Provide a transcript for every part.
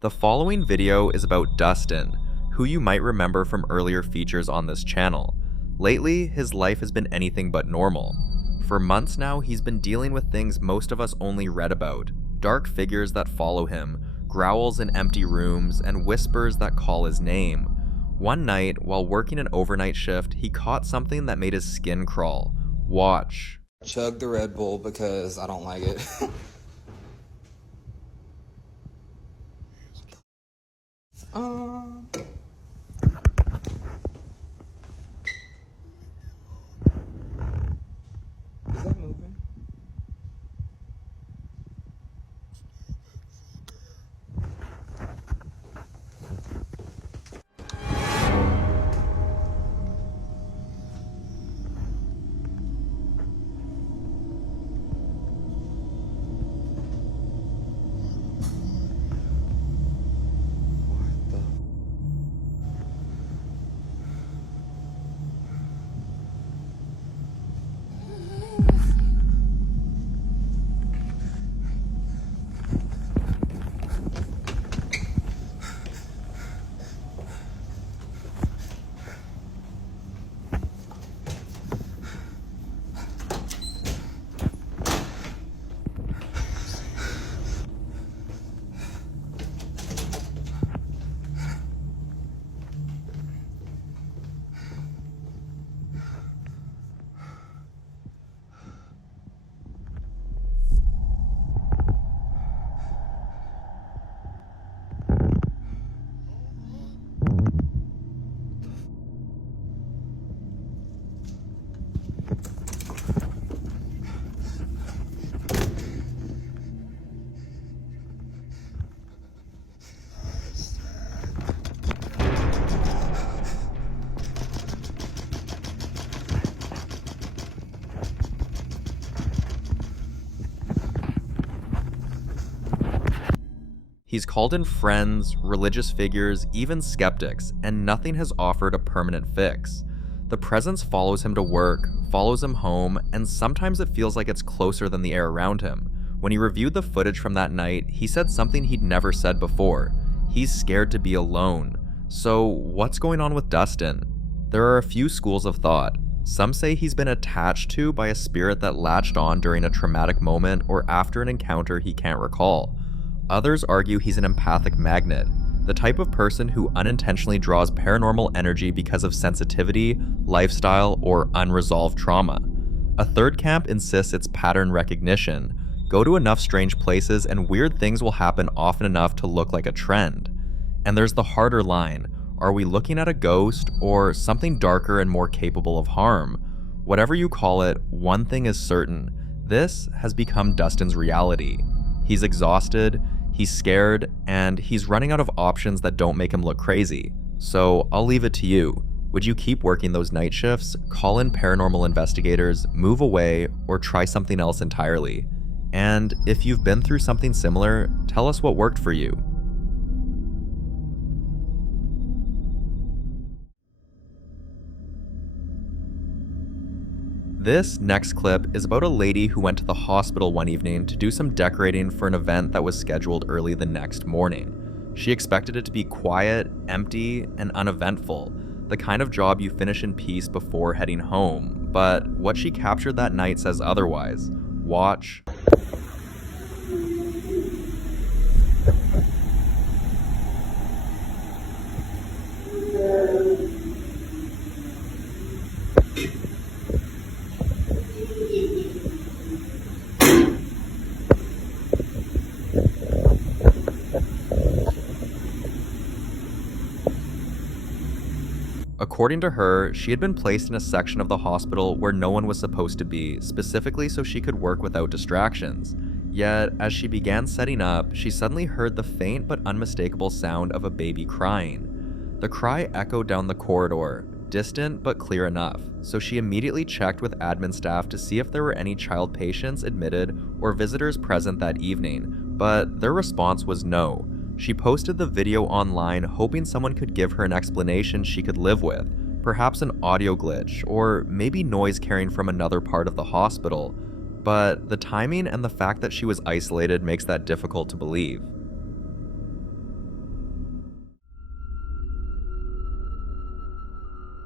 The following video is about Dustin, who you might remember from earlier features on this channel. Lately, his life has been anything but normal. For months now, he's been dealing with things most of us only read about. Dark figures that follow him, growls in empty rooms, and whispers that call his name. One night, while working an overnight shift, he caught something that made his skin crawl. Watch. Chug the Red Bull because I don't like it. Is that moving? He's called in friends, religious figures, even skeptics, and nothing has offered a permanent fix. The presence follows him to work, follows him home, and sometimes it feels like it's closer than the air around him. When he reviewed the footage from that night, he said something he'd never said before. He's scared to be alone. So what's going on with Dustin? There are a few schools of thought. Some say he's been attached to by a spirit that latched on during a traumatic moment or after an encounter he can't recall. Others argue he's an empathic magnet, the type of person who unintentionally draws paranormal energy because of sensitivity, lifestyle, or unresolved trauma. A third camp insists it's pattern recognition. Go to enough strange places and weird things will happen often enough to look like a trend. And there's the harder line. Are we looking at a ghost or something darker and more capable of harm? Whatever you call it, one thing is certain. This has become Dustin's reality. He's exhausted, he's scared, and he's running out of options that don't make him look crazy. So I'll leave it to you. Would you keep working those night shifts, call in paranormal investigators, move away, or try something else entirely? And if you've been through something similar, tell us what worked for you. This next clip is about a lady who went to the hospital one evening to do some decorating for an event that was scheduled early the next morning. She expected it to be quiet, empty, and uneventful, the kind of job you finish in peace before heading home, but what she captured that night says otherwise. Watch. According to her, she had been placed in a section of the hospital where no one was supposed to be, specifically so she could work without distractions. Yet, as she began setting up, she suddenly heard the faint but unmistakable sound of a baby crying. The cry echoed down the corridor, distant but clear enough, so she immediately checked with admin staff to see if there were any child patients admitted or visitors present that evening, but their response was no. She posted the video online hoping someone could give her an explanation she could live with, perhaps an audio glitch, or maybe noise carrying from another part of the hospital, but the timing and the fact that she was isolated makes that difficult to believe.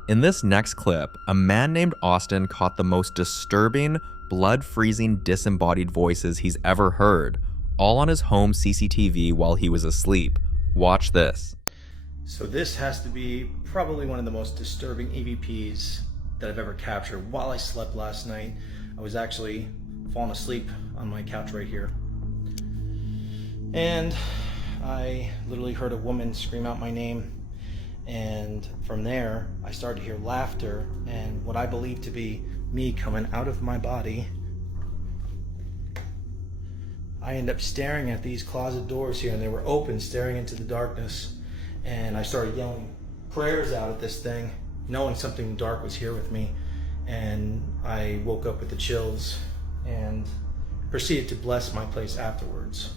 In this next clip, a man named Austin caught the most disturbing, blood-freezing disembodied voices he's ever heard, all on his home CCTV while he was asleep. Watch this. So this has to be probably one of the most disturbing EVPs that I've ever captured. While I slept last night, I was actually falling asleep on my couch right here. And I literally heard a woman scream out my name. And from there, I started to hear laughter and what I believe to be me coming out of my body. I end up staring at these closet doors here, and they were open, staring into the darkness. And I started yelling prayers out at this thing, knowing something dark was here with me. And I woke up with the chills and proceeded to bless my place afterwards.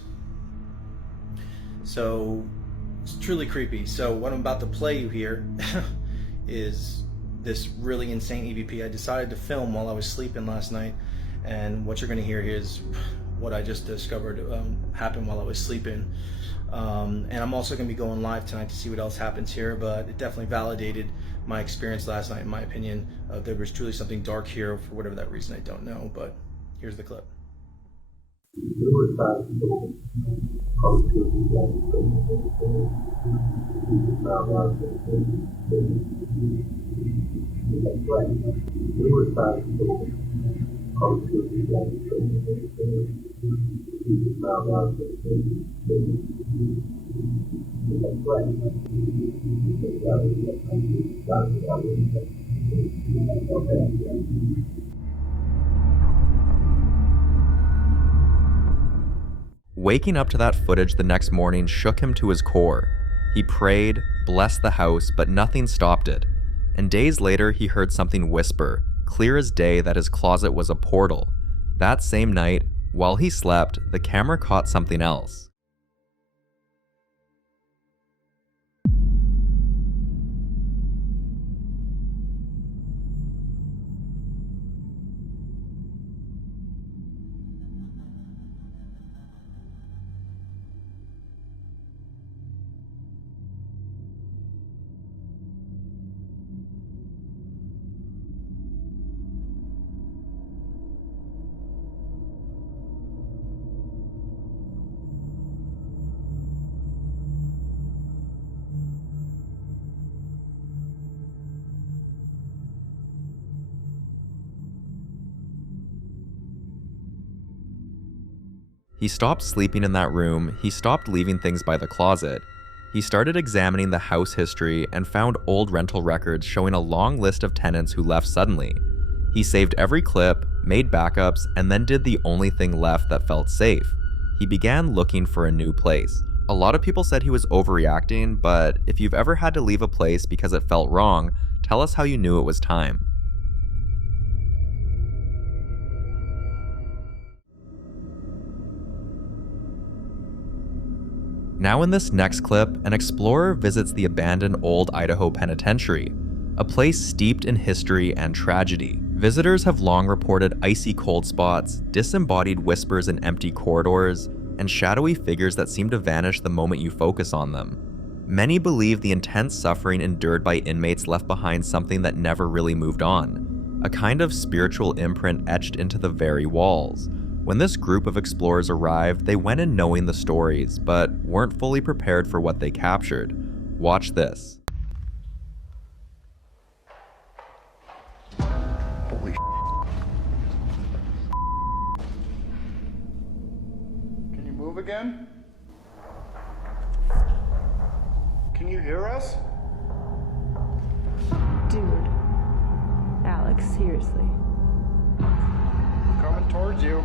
So it's truly creepy. So what I'm about to play you here is this really insane EVP I decided to film while I was sleeping last night. And what you're gonna hear here is what I just discovered happened while I was sleeping. And I'm also gonna be going live tonight to see what else happens here, but it definitely validated my experience last night, in my opinion. There was truly something dark here for whatever that reason, I don't know, but here's the clip. Waking up to that footage the next morning shook him to his core. He prayed, blessed the house, but nothing stopped it. And days later, he heard something whisper, clear as day, that his closet was a portal. That same night, while he slept, the camera caught something else. He stopped sleeping in that room, he stopped leaving things by the closet. He started examining the house history and found old rental records showing a long list of tenants who left suddenly. He saved every clip, made backups, and then did the only thing left that felt safe. He began looking for a new place. A lot of people said he was overreacting, but if you've ever had to leave a place because it felt wrong, tell us how you knew it was time. Now in this next clip, an explorer visits the abandoned old Idaho penitentiary, a place steeped in history and tragedy. Visitors have long reported icy cold spots, disembodied whispers in empty corridors, and shadowy figures that seem to vanish the moment you focus on them. Many believe the intense suffering endured by inmates left behind something that never really moved on, a kind of spiritual imprint etched into the very walls. When this group of explorers arrived, they went in knowing the stories, but weren't fully prepared for what they captured. Watch this. Holy Can you move again? Can you hear us? Dude. Alex, seriously. Coming towards you.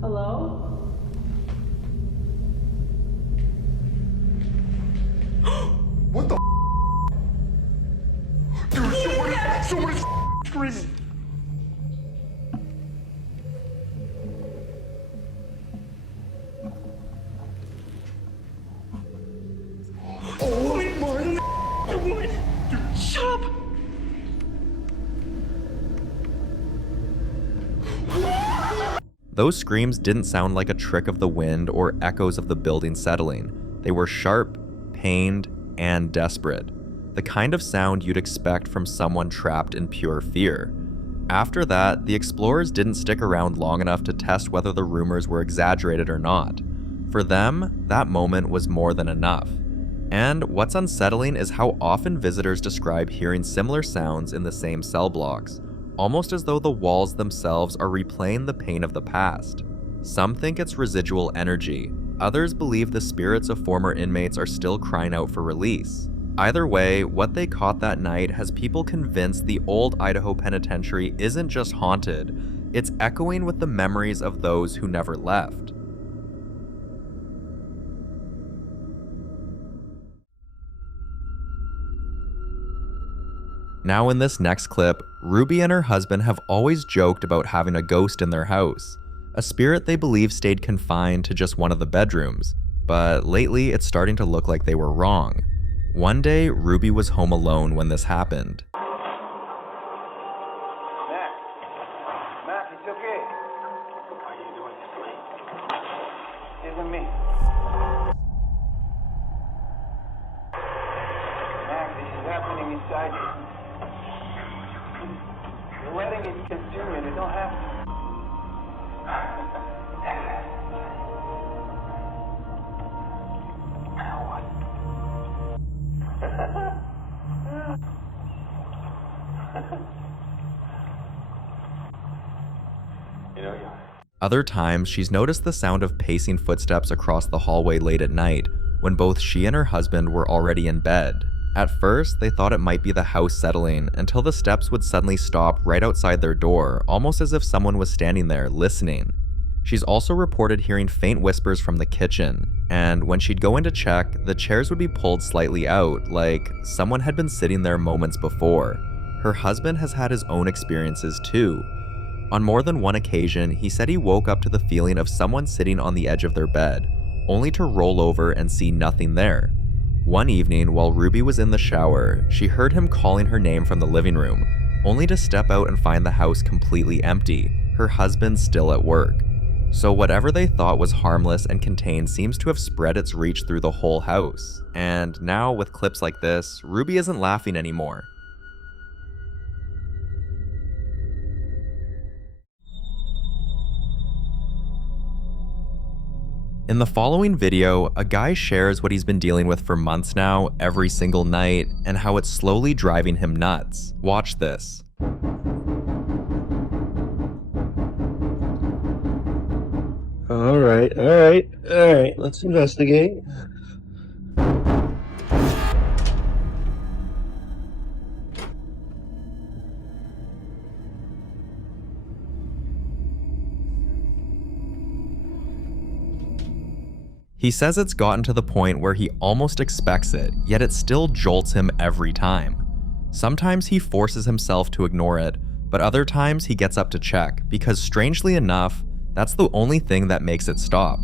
Hello? What the Dude, somebody's screaming. Oh my The woman! Dude, shut up! Those screams didn't sound like a trick of the wind or echoes of the building settling. They were sharp, pained, and desperate. The kind of sound you'd expect from someone trapped in pure fear. After that, the explorers didn't stick around long enough to test whether the rumors were exaggerated or not. For them, that moment was more than enough. And what's unsettling is how often visitors describe hearing similar sounds in the same cell blocks, almost as though the walls themselves are replaying the pain of the past. Some think it's residual energy, others believe the spirits of former inmates are still crying out for release. Either way, what they caught that night has people convinced the old Idaho penitentiary isn't just haunted, it's echoing with the memories of those who never left. Now in this next clip, Ruby and her husband have always joked about having a ghost in their house, a spirit they believe stayed confined to just one of the bedrooms, but lately it's starting to look like they were wrong. One day, Ruby was home alone when this happened. Mac, it's okay. Why are you doing this to me? It isn't me. Mac, this is happening inside you. You're letting it consume you. You don't have to. Now what? Other times, she's noticed the sound of pacing footsteps across the hallway late at night, when both she and her husband were already in bed. At first, they thought it might be the house settling, until the steps would suddenly stop right outside their door, almost as if someone was standing there, listening. She's also reported hearing faint whispers from the kitchen, and when she'd go in to check, the chairs would be pulled slightly out, like someone had been sitting there moments before. Her husband has had his own experiences too. On more than one occasion, he said he woke up to the feeling of someone sitting on the edge of their bed, only to roll over and see nothing there. One evening, while Ruby was in the shower, she heard him calling her name from the living room, only to step out and find the house completely empty, her husband still at work. So whatever they thought was harmless and contained seems to have spread its reach through the whole house. And now, with clips like this, Ruby isn't laughing anymore. In the following video, a guy shares what he's been dealing with for months now, every single night, and how it's slowly driving him nuts. Watch this. All right, let's investigate. He says it's gotten to the point where he almost expects it, yet it still jolts him every time. Sometimes he forces himself to ignore it, but other times he gets up to check, because strangely enough, that's the only thing that makes it stop.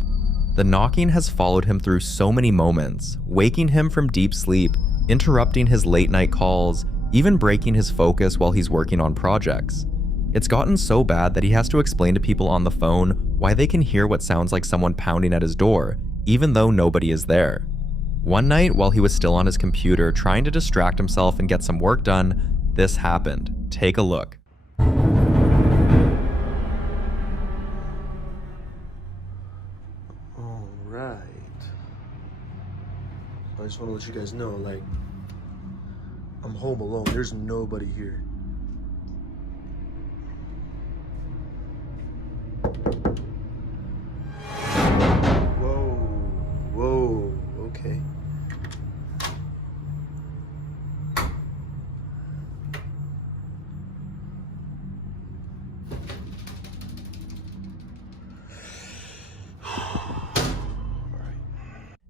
The knocking has followed him through so many moments, waking him from deep sleep, interrupting his late night calls, even breaking his focus while he's working on projects. It's gotten so bad that he has to explain to people on the phone why they can hear what sounds like someone pounding at his door, even though nobody is there. One night, while he was still on his computer trying to distract himself and get some work done, this happened. Take a look. All right. I just want to let you guys know, like, I'm home alone. There's nobody here. Whoa, okay.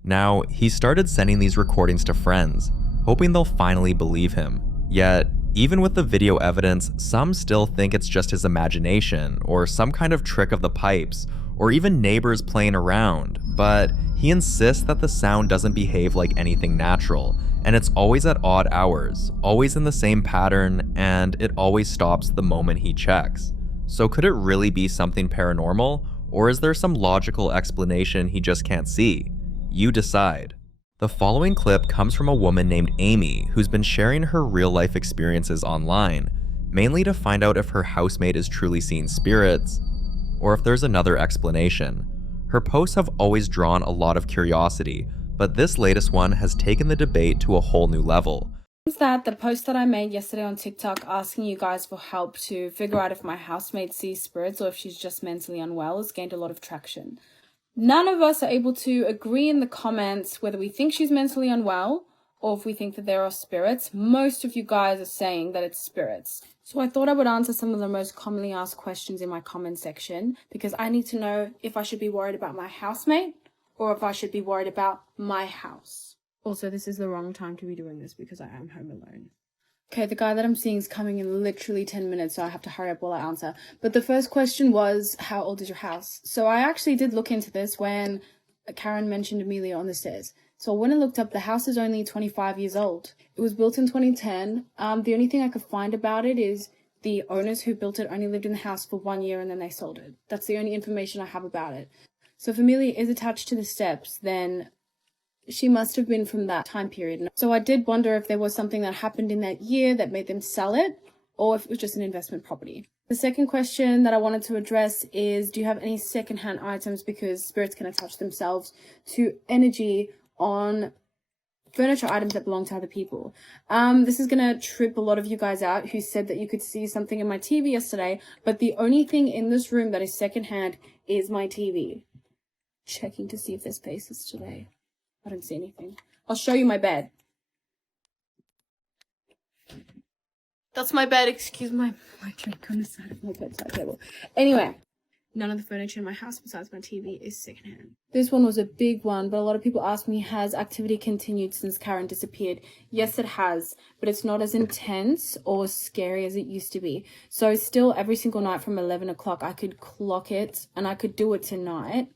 Now, he started sending these recordings to friends, hoping they'll finally believe him. Yet, even with the video evidence, some still think it's just his imagination, or some kind of trick of the pipes, or even neighbors playing around, but he insists that the sound doesn't behave like anything natural, and it's always at odd hours, always in the same pattern, and it always stops the moment he checks. So could it really be something paranormal, Or is there some logical explanation he just can't see? You decide. The following clip comes from a woman named Amy who's been sharing her real-life experiences online, mainly to find out if her housemate is truly seeing spirits, or if there's another explanation. Her posts have always drawn a lot of curiosity, but this latest one has taken the debate to a whole new level. That the post that I made yesterday on TikTok asking you guys for help to figure out if my housemate sees spirits or if she's just mentally unwell has gained a lot of traction. None of us are able to agree in the comments whether we think she's mentally unwell or if we think that there are spirits. Most of you guys are saying that it's spirits. So I thought I would answer some of the most commonly asked questions in my comment section because I need to know if I should be worried about my housemate or if I should be worried about my house. Also, this is the wrong time to be doing this because I am home alone. Okay, the guy that I'm seeing is coming in literally 10 minutes, so I have to hurry up while I answer. But the first question was, how old is your house? So I actually did look into this when Karen mentioned Amelia on the stairs. So when I looked up, the house is only 25 years old. It was built in 2010. The only thing I could find about it is the owners who built it only lived in the house for 1 year and then they sold it. That's the only information I have about it. So if Amelia is attached to the steps, then she must have been from that time period. So I did wonder if there was something that happened in that year that made them sell it, or if it was just an investment property. The second question that I wanted to address is, do you have any secondhand items, because spirits can attach themselves to energy on furniture items that belong to other people. This is gonna trip a lot of you guys out who said that you could see something in my TV yesterday, but the only thing in this room that is secondhand is my TV. Checking to see if there's spaces today. I don't see anything. I'll show you my bed. That's my bed. Excuse my drink on the side of my bedside table. Anyway, none of the furniture in my house besides my TV is secondhand. This one was a big one, but a lot of people ask me, has activity continued since Karen disappeared? Yes, it has, but it's not as intense or scary as it used to be. So still every single night from 11 o'clock, I could clock it and I could do it tonight.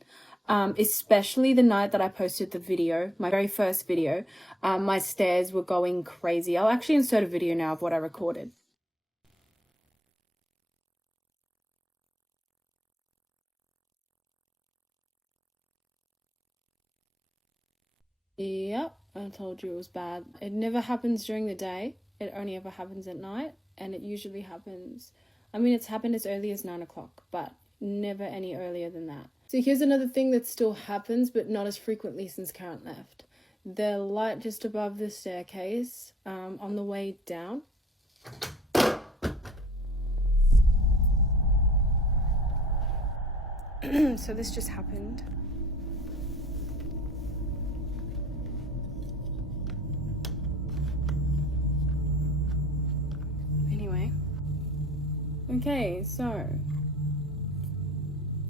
Especially the night that I posted the video, my very first video, my stairs were going crazy. I'll actually insert a video now of what I recorded. Yep, I told you it was bad. It never happens during the day. It only ever happens at night, and it usually happens, I mean, it's happened as early as 9 o'clock, but never any earlier than that. So here's another thing that still happens, but not as frequently since Karen left. The light just above the staircase, on the way down. So this just happened. Anyway. Okay, so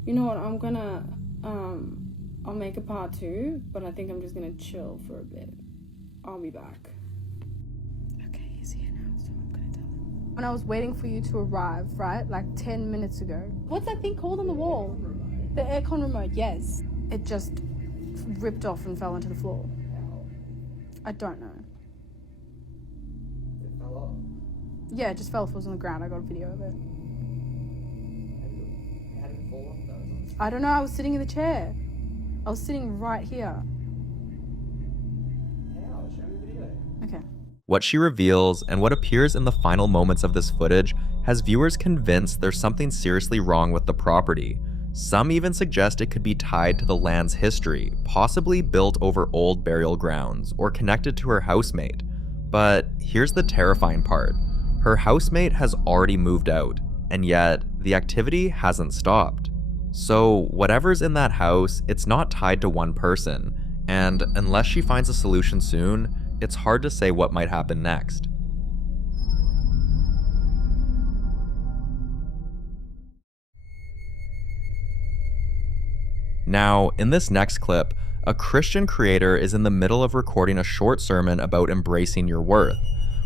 you know what, I'm gonna, I'll make a part 2, but I think I'm just gonna chill for a bit. I'll be back. Okay, he's here now, so I'm gonna tell him. When I was waiting for you to arrive, right, like 10 minutes ago. What's that thing called on the wall? The aircon remote, yes. It just ripped off and fell onto the floor. I don't know. It fell off. Yeah, it just fell off, it was on the ground. I got a video of it. I don't know, I was sitting in the chair. I was sitting right here. Okay. What she reveals and what appears in the final moments of this footage has viewers convinced there's something seriously wrong with the property. Some even suggest it could be tied to the land's history, possibly built over old burial grounds or connected to her housemate. But here's the terrifying part. Her housemate has already moved out, and yet the activity hasn't stopped. So whatever's in that house, it's not tied to one person, and unless she finds a solution soon, it's hard to say what might happen next. Now, in this next clip, a Christian creator is in the middle of recording a short sermon about embracing your worth,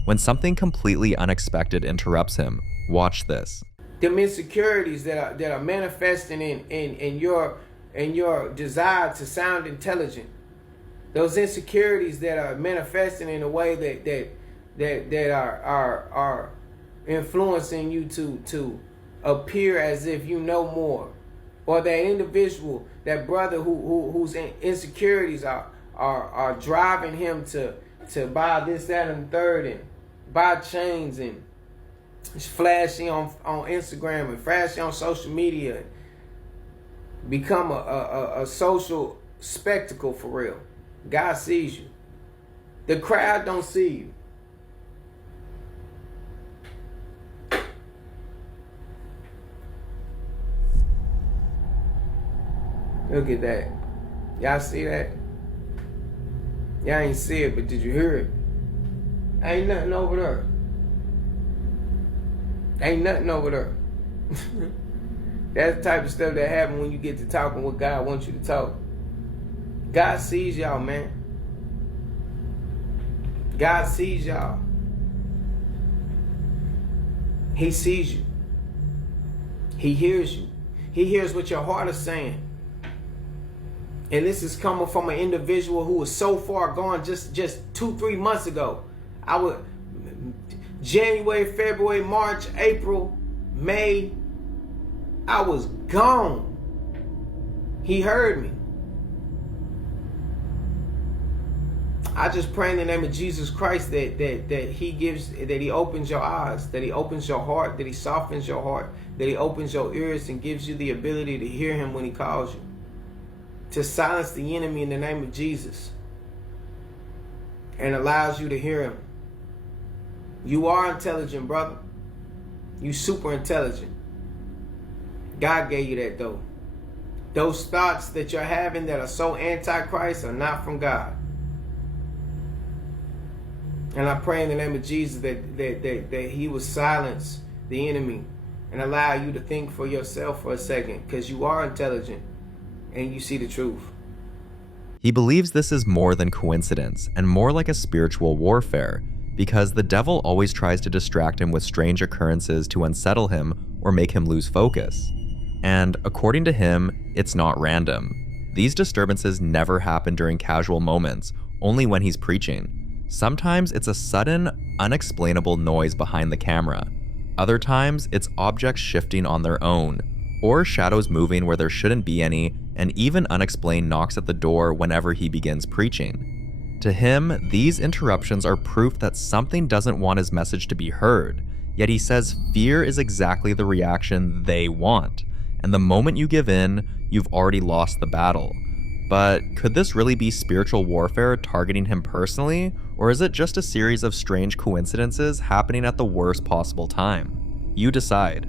when something completely unexpected interrupts him. Watch this. Them insecurities that are manifesting in your desire to sound intelligent. Those insecurities that are manifesting in a way that are influencing you to appear as if you know more or that individual, that brother whose insecurities are driving him to buy this, that, and the third, and buy chains, and it's flashy on Instagram and flashy on social media, become a social spectacle for real. God sees you. The crowd don't see you. Look at that. Y'all see that? Y'all ain't see it, but did you hear it? Ain't nothing over there. Ain't nothing over there. That's the type of stuff that happens when you get to talking what God wants you to talk. God sees y'all, man. God sees y'all. He sees you. He hears you. He hears what your heart is saying. And this is coming from an individual who was so far gone just 2-3 months ago. I would January, February, March, April, May, I was gone. He heard me. I just pray in the name of Jesus Christ that he opens your eyes, that he opens your heart, that he softens your heart, that he opens your ears and gives you the ability to hear him when he calls you. To silence the enemy in the name of Jesus. And allows you to hear him. You are intelligent, brother. You super intelligent. God gave you that though. Those thoughts that you're having that are so anti-Christ are not from God. And I pray in the name of Jesus that he will silence the enemy and allow you to think for yourself for a second, because you are intelligent and you see the truth. He believes this is more than coincidence and more like a spiritual warfare, because the devil always tries to distract him with strange occurrences to unsettle him or make him lose focus. And according to him, it's not random. These disturbances never happen during casual moments, only when he's preaching. Sometimes it's a sudden, unexplainable noise behind the camera. Other times, it's objects shifting on their own, or shadows moving where there shouldn't be any, and even unexplained knocks at the door whenever he begins preaching. To him, these interruptions are proof that something doesn't want his message to be heard, yet he says fear is exactly the reaction they want, and the moment you give in, you've already lost the battle. But could this really be spiritual warfare targeting him personally, or is it just a series of strange coincidences happening at the worst possible time? You decide.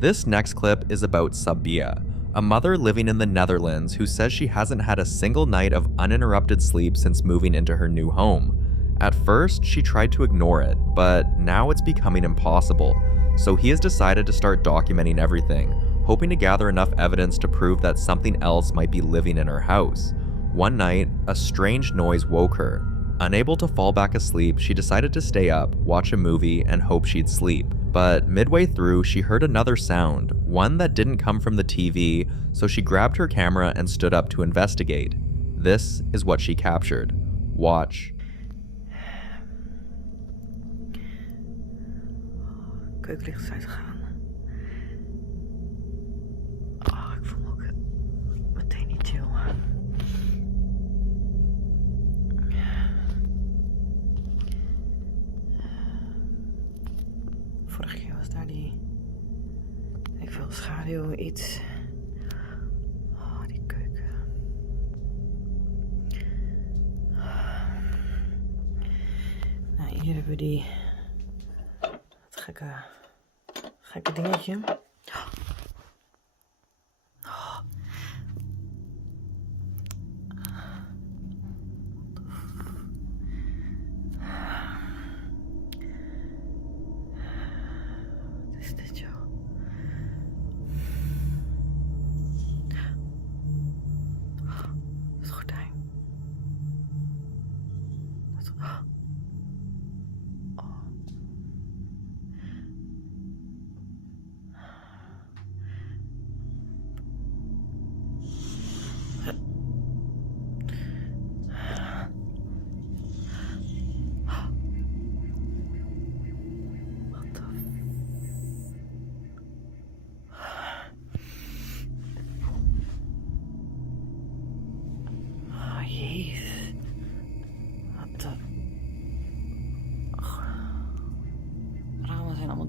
This next clip is about Sabia, a mother living in the Netherlands who says she hasn't had a single night of uninterrupted sleep since moving into her new home. At first, she tried to ignore it, but now it's becoming impossible, so he has decided to start documenting everything, hoping to gather enough evidence to prove that something else might be living in her house. One night, a strange noise woke her. Unable to fall back asleep, she decided to stay up, watch a movie, and hope she'd sleep. But midway through, she heard another sound, one that didn't come from the TV, so she grabbed her camera and stood up to investigate. This is what she captured. Watch. Keukenlicht is uitgegaan. Oh, ik voel me ook meteen niet chill. Vorige keer was daar die... Ik wil schaduw, iets... Oh, die keuken. Nou, hier hebben we die... Dat gekke dingetje. Oh. Wat is dit, joh? Het gordijn.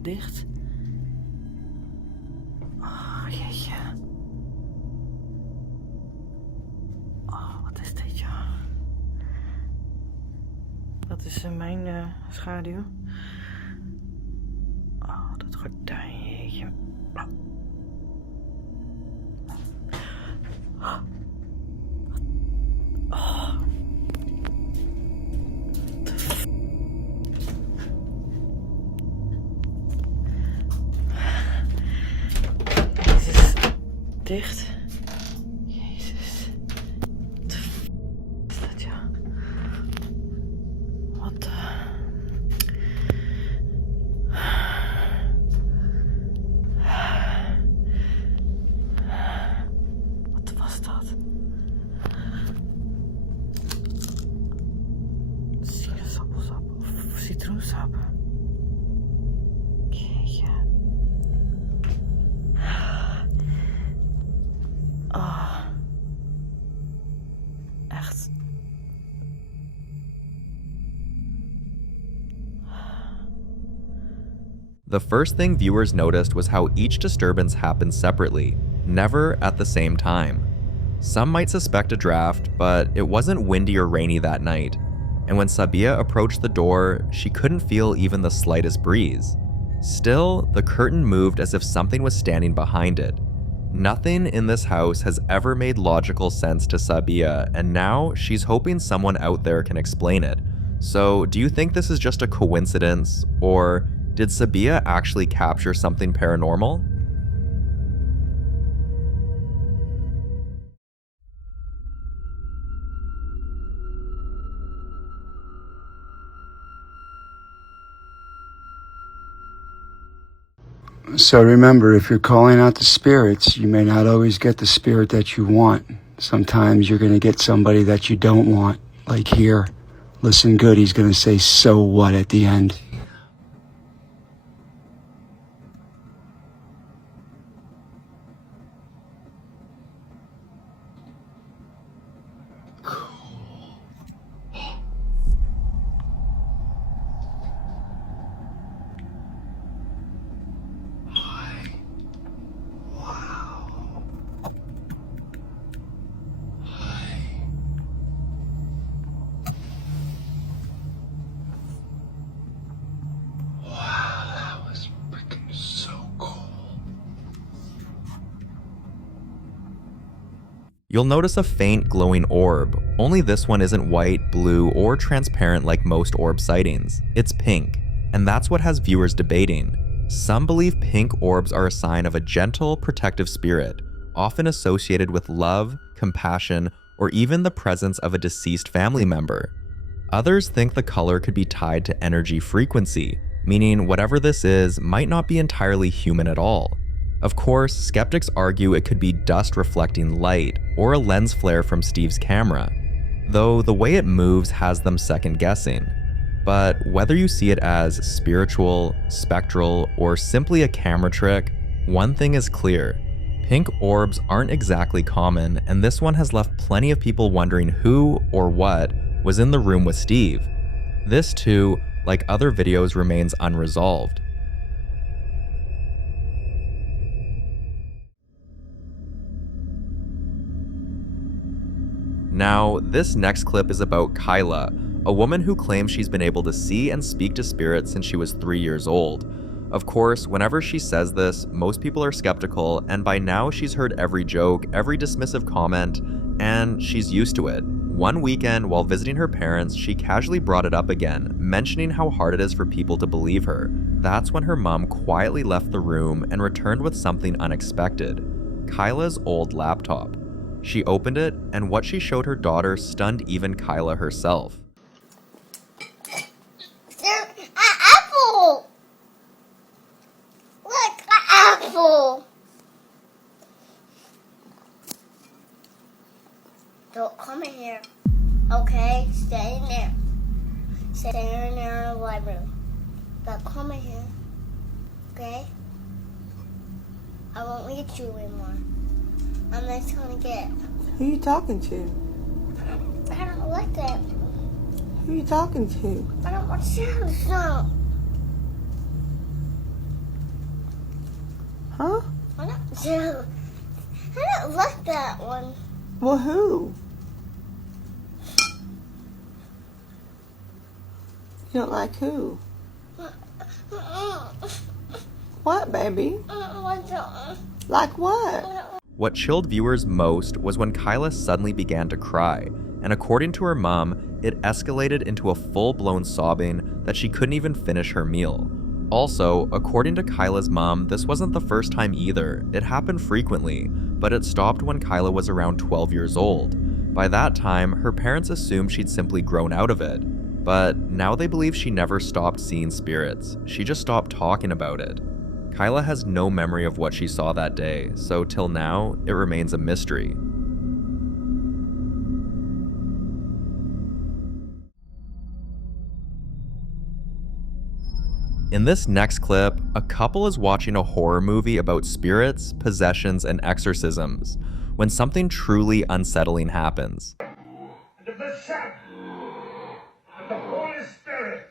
dicht. Oh, jeetje. Oh, wat is dit, ja? Dat is mijn schaduw. Oh, dat gordijn, jeetje. Oh. Jezus, dicht. Jezus. Wat de f is dat, ja? Wat de... Wat was dat? Sinaasappelsap of citroensap? Jeetje. Ah. Echt. The first thing viewers noticed was how each disturbance happened separately, never at the same time. Some might suspect a draft, but it wasn't windy or rainy that night, and when Sabia approached the door, she couldn't feel even the slightest breeze. Still, the curtain moved as if something was standing behind it. Nothing in this house has ever made logical sense to Sabia, and now she's hoping someone out there can explain it. So, do you think this is just a coincidence, or did Sabia actually capture something paranormal? So remember, if you're calling out the spirits, you may not always get the spirit that you want. Sometimes you're going to get somebody that you don't want. Like here. Listen good, he's going to say, "So what?" at the end. You'll notice a faint glowing orb, only this one isn't white, blue, or transparent like most orb sightings. It's pink, and that's what has viewers debating. Some believe pink orbs are a sign of a gentle, protective spirit, often associated with love, compassion, or even the presence of a deceased family member. Others think the color could be tied to energy frequency, meaning whatever this is might not be entirely human at all. Of course, skeptics argue it could be dust reflecting light or a lens flare from Steve's camera, though the way it moves has them second guessing. But whether you see it as spiritual, spectral, or simply a camera trick, one thing is clear. Pink orbs aren't exactly common, and this one has left plenty of people wondering who or what was in the room with Steve. This too, like other videos, remains unresolved. Now, this next clip is about Kyla, a woman who claims she's been able to see and speak to spirits since she was 3 years old. Of course, whenever she says this, most people are skeptical, and by now she's heard every joke, every dismissive comment, and she's used to it. One weekend, while visiting her parents, she casually brought it up again, mentioning how hard it is for people to believe her. That's when her mom quietly left the room and returned with something unexpected: Kyla's old laptop. She opened it, and what she showed her daughter stunned even Kyla herself. There's an apple! Look, an apple! Don't come in here, okay? Stay in there. Stay in there in the library. Don't come in here, okay? I won't let you anymore. I'm not gonna get. Who are you talking to? I don't like that. Who are you talking to? I don't want to see this now. Huh? I don't like that one. Well, who? You don't like who? What, baby? Like what? What chilled viewers most was when Kyla suddenly began to cry, and according to her mom, it escalated into a full-blown sobbing that she couldn't even finish her meal. Also, according to Kyla's mom, this wasn't the first time either. It happened frequently, but it stopped when Kyla was around 12 years old. By that time, her parents assumed she'd simply grown out of it. But now they believe she never stopped seeing spirits. She just stopped talking about it. Kyla has no memory of what she saw that day, so till now, it remains a mystery. In this next clip, a couple is watching a horror movie about spirits, possessions, and exorcisms, when something truly unsettling happens. And of the Son, and the Holy Spirit,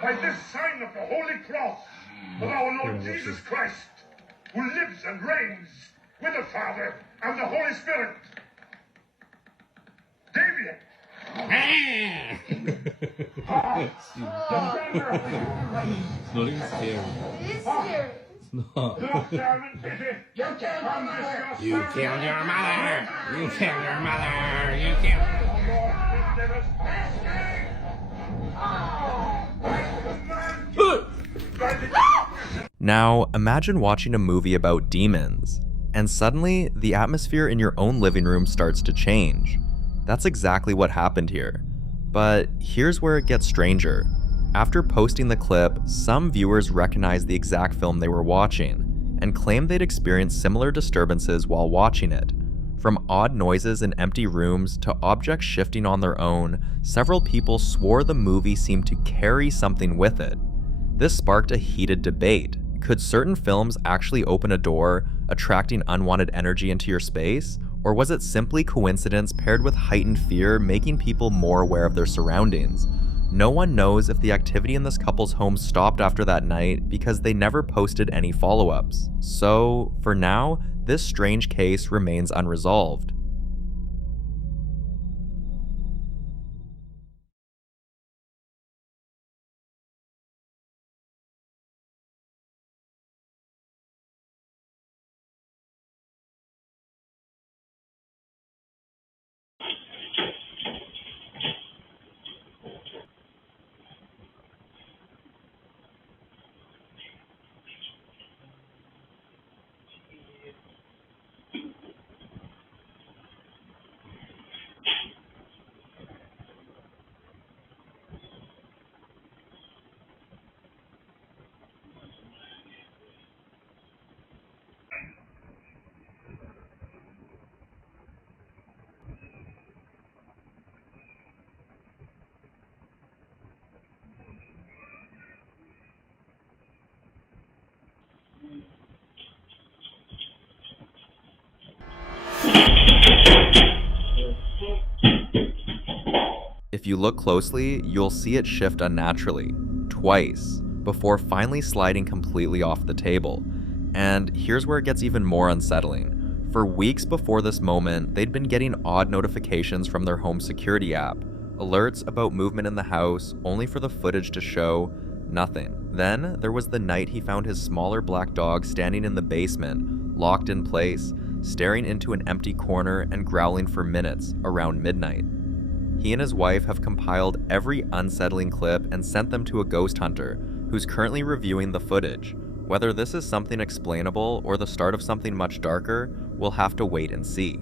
by this sign of the Holy Cross of our Lord Jesus Christ, who lives and reigns with the Father and the Holy Spirit. Damien! It's not even scary. It is scary. It's not. Look, Simon, you killed your mother. You killed your mother. You killed your mother. You killed. Now, imagine watching a movie about demons, and suddenly the atmosphere in your own living room starts to change. That's exactly what happened here. But here's where it gets stranger. After posting the clip, some viewers recognized the exact film they were watching, and claimed they'd experienced similar disturbances while watching it. From odd noises in empty rooms to objects shifting on their own, several people swore the movie seemed to carry something with it. This sparked a heated debate. Could certain films actually open a door, attracting unwanted energy into your space? Or was it simply coincidence paired with heightened fear, making people more aware of their surroundings? No one knows if the activity in this couple's home stopped after that night because they never posted any follow-ups. So, for now, this strange case remains unresolved. If you look closely, you'll see it shift unnaturally, twice, before finally sliding completely off the table. And here's where it gets even more unsettling. For weeks before this moment, they'd been getting odd notifications from their home security app, alerts about movement in the house, only for the footage to show nothing. Then there was the night he found his smaller black dog standing in the basement, locked in place, staring into an empty corner and growling for minutes around midnight. He and his wife have compiled every unsettling clip and sent them to a ghost hunter, who's currently reviewing the footage. Whether this is something explainable or the start of something much darker, we'll have to wait and see.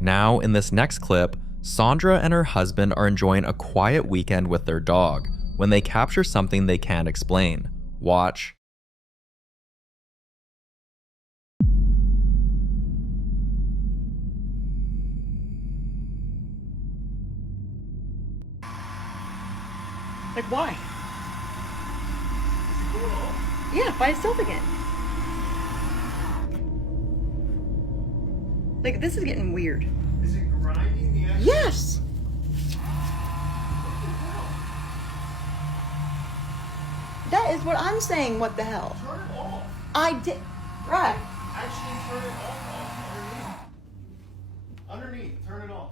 Now, in this next clip, Sandra and her husband are enjoying a quiet weekend with their dog when they capture something they can't explain. Watch. Like, why? Yeah, by itself again. Like, this is getting weird. Is it grinding the edge? Yes! That is what I'm saying. What the hell? Turn it off. I did. Right. Actually, turn it off. Underneath. Turn it off.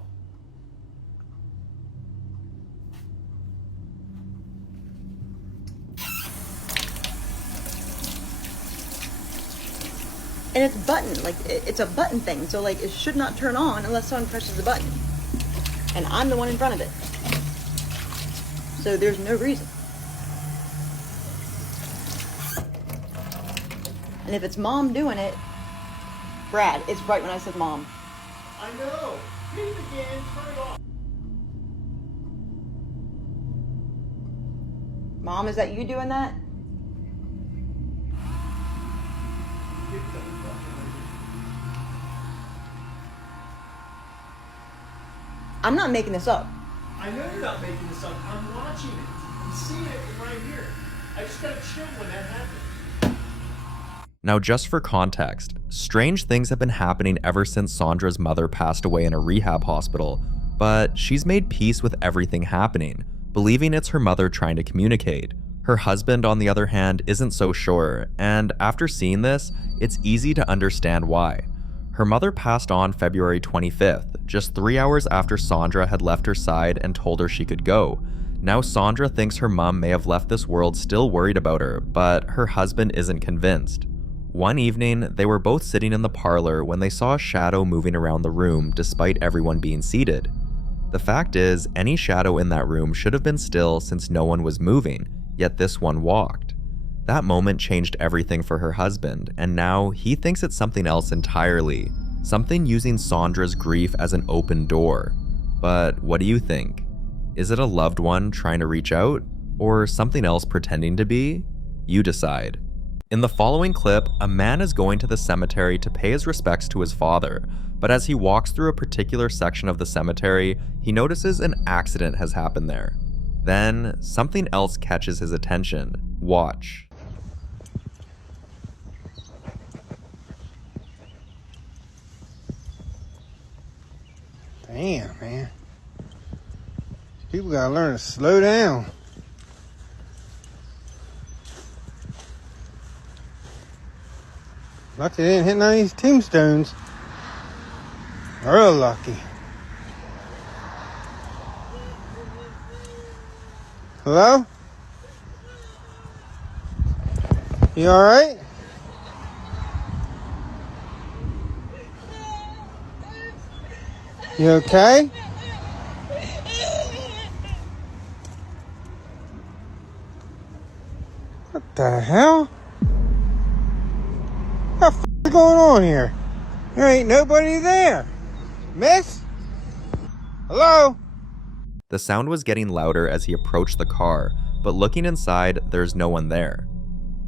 And it's a button, like it's a button thing, so like it should not turn on unless someone presses the button. And I'm the one in front of it. So there's no reason. And if it's mom doing it, Brad, it's right when I said mom. I know. Hit it again. Turn it off. Mom, is that you doing that? I'm not making this up. I know you're not making this up. I'm watching it. I'm seeing it right here. I just got chill when that happened. Now, just for context, strange things have been happening ever since Sandra's mother passed away in a rehab hospital, but she's made peace with everything happening, believing it's her mother trying to communicate. Her husband, on the other hand, isn't so sure, and after seeing this, it's easy to understand why. Her mother passed on February 25th, just 3 hours after Sandra had left her side and told her she could go. Now Sandra thinks her mom may have left this world still worried about her, but her husband isn't convinced. One evening, they were both sitting in the parlor when they saw a shadow moving around the room despite everyone being seated. The fact is, any shadow in that room should have been still since no one was moving, yet this one walked. That moment changed everything for her husband, and now he thinks it's something else entirely, something using Sandra's grief as an open door. But what do you think? Is it a loved one trying to reach out, or something else pretending to be? You decide. In the following clip, a man is going to the cemetery to pay his respects to his father, but as he walks through a particular section of the cemetery, he notices an accident has happened there. Then, something else catches his attention. Watch. Damn, man. People gotta learn to slow down. Lucky they didn't hit none of these tombstones. Real lucky. Hello? You alright? You okay? What the hell? What the f is going on here? There ain't nobody there. Miss? Hello? The sound was getting louder as he approached the car, but looking inside, there's no one there.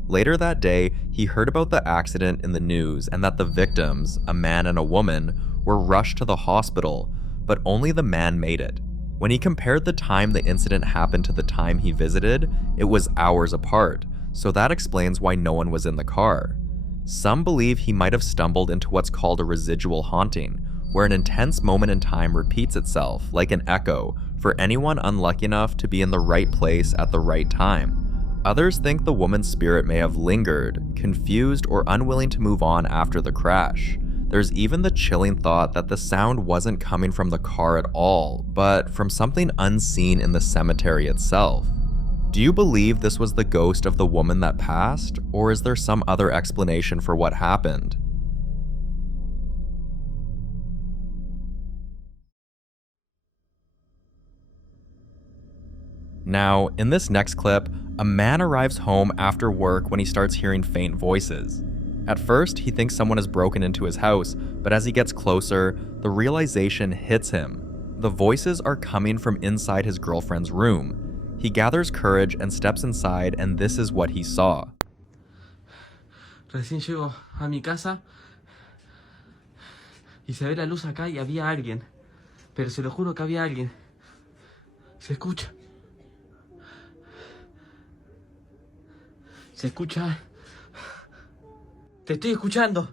Later that day, he heard about the accident in the news and that the victims, a man and a woman, were rushed to the hospital, but only the man made it. When he compared the time the incident happened to the time he visited, it was hours apart, so that explains why no one was in the car. Some believe he might have stumbled into what's called a residual haunting, where an intense moment in time repeats itself, like an echo, for anyone unlucky enough to be in the right place at the right time. Others think the woman's spirit may have lingered, confused, or unwilling to move on after the crash. There's even the chilling thought that the sound wasn't coming from the car at all, but from something unseen in the cemetery itself. Do you believe this was the ghost of the woman that passed, or is there some other explanation for what happened? Now, in this next clip, a man arrives home after work when he starts hearing faint voices. At first, he thinks someone has broken into his house, but as he gets closer, the realization hits him. The voices are coming from inside his girlfriend's room. He gathers courage and steps inside, and this is what he saw. Recién llego a mi casa y se ve la luz acá y había alguien. Pero se lo juro que había alguien. Se escucha. Se escucha. Te estoy escuchando.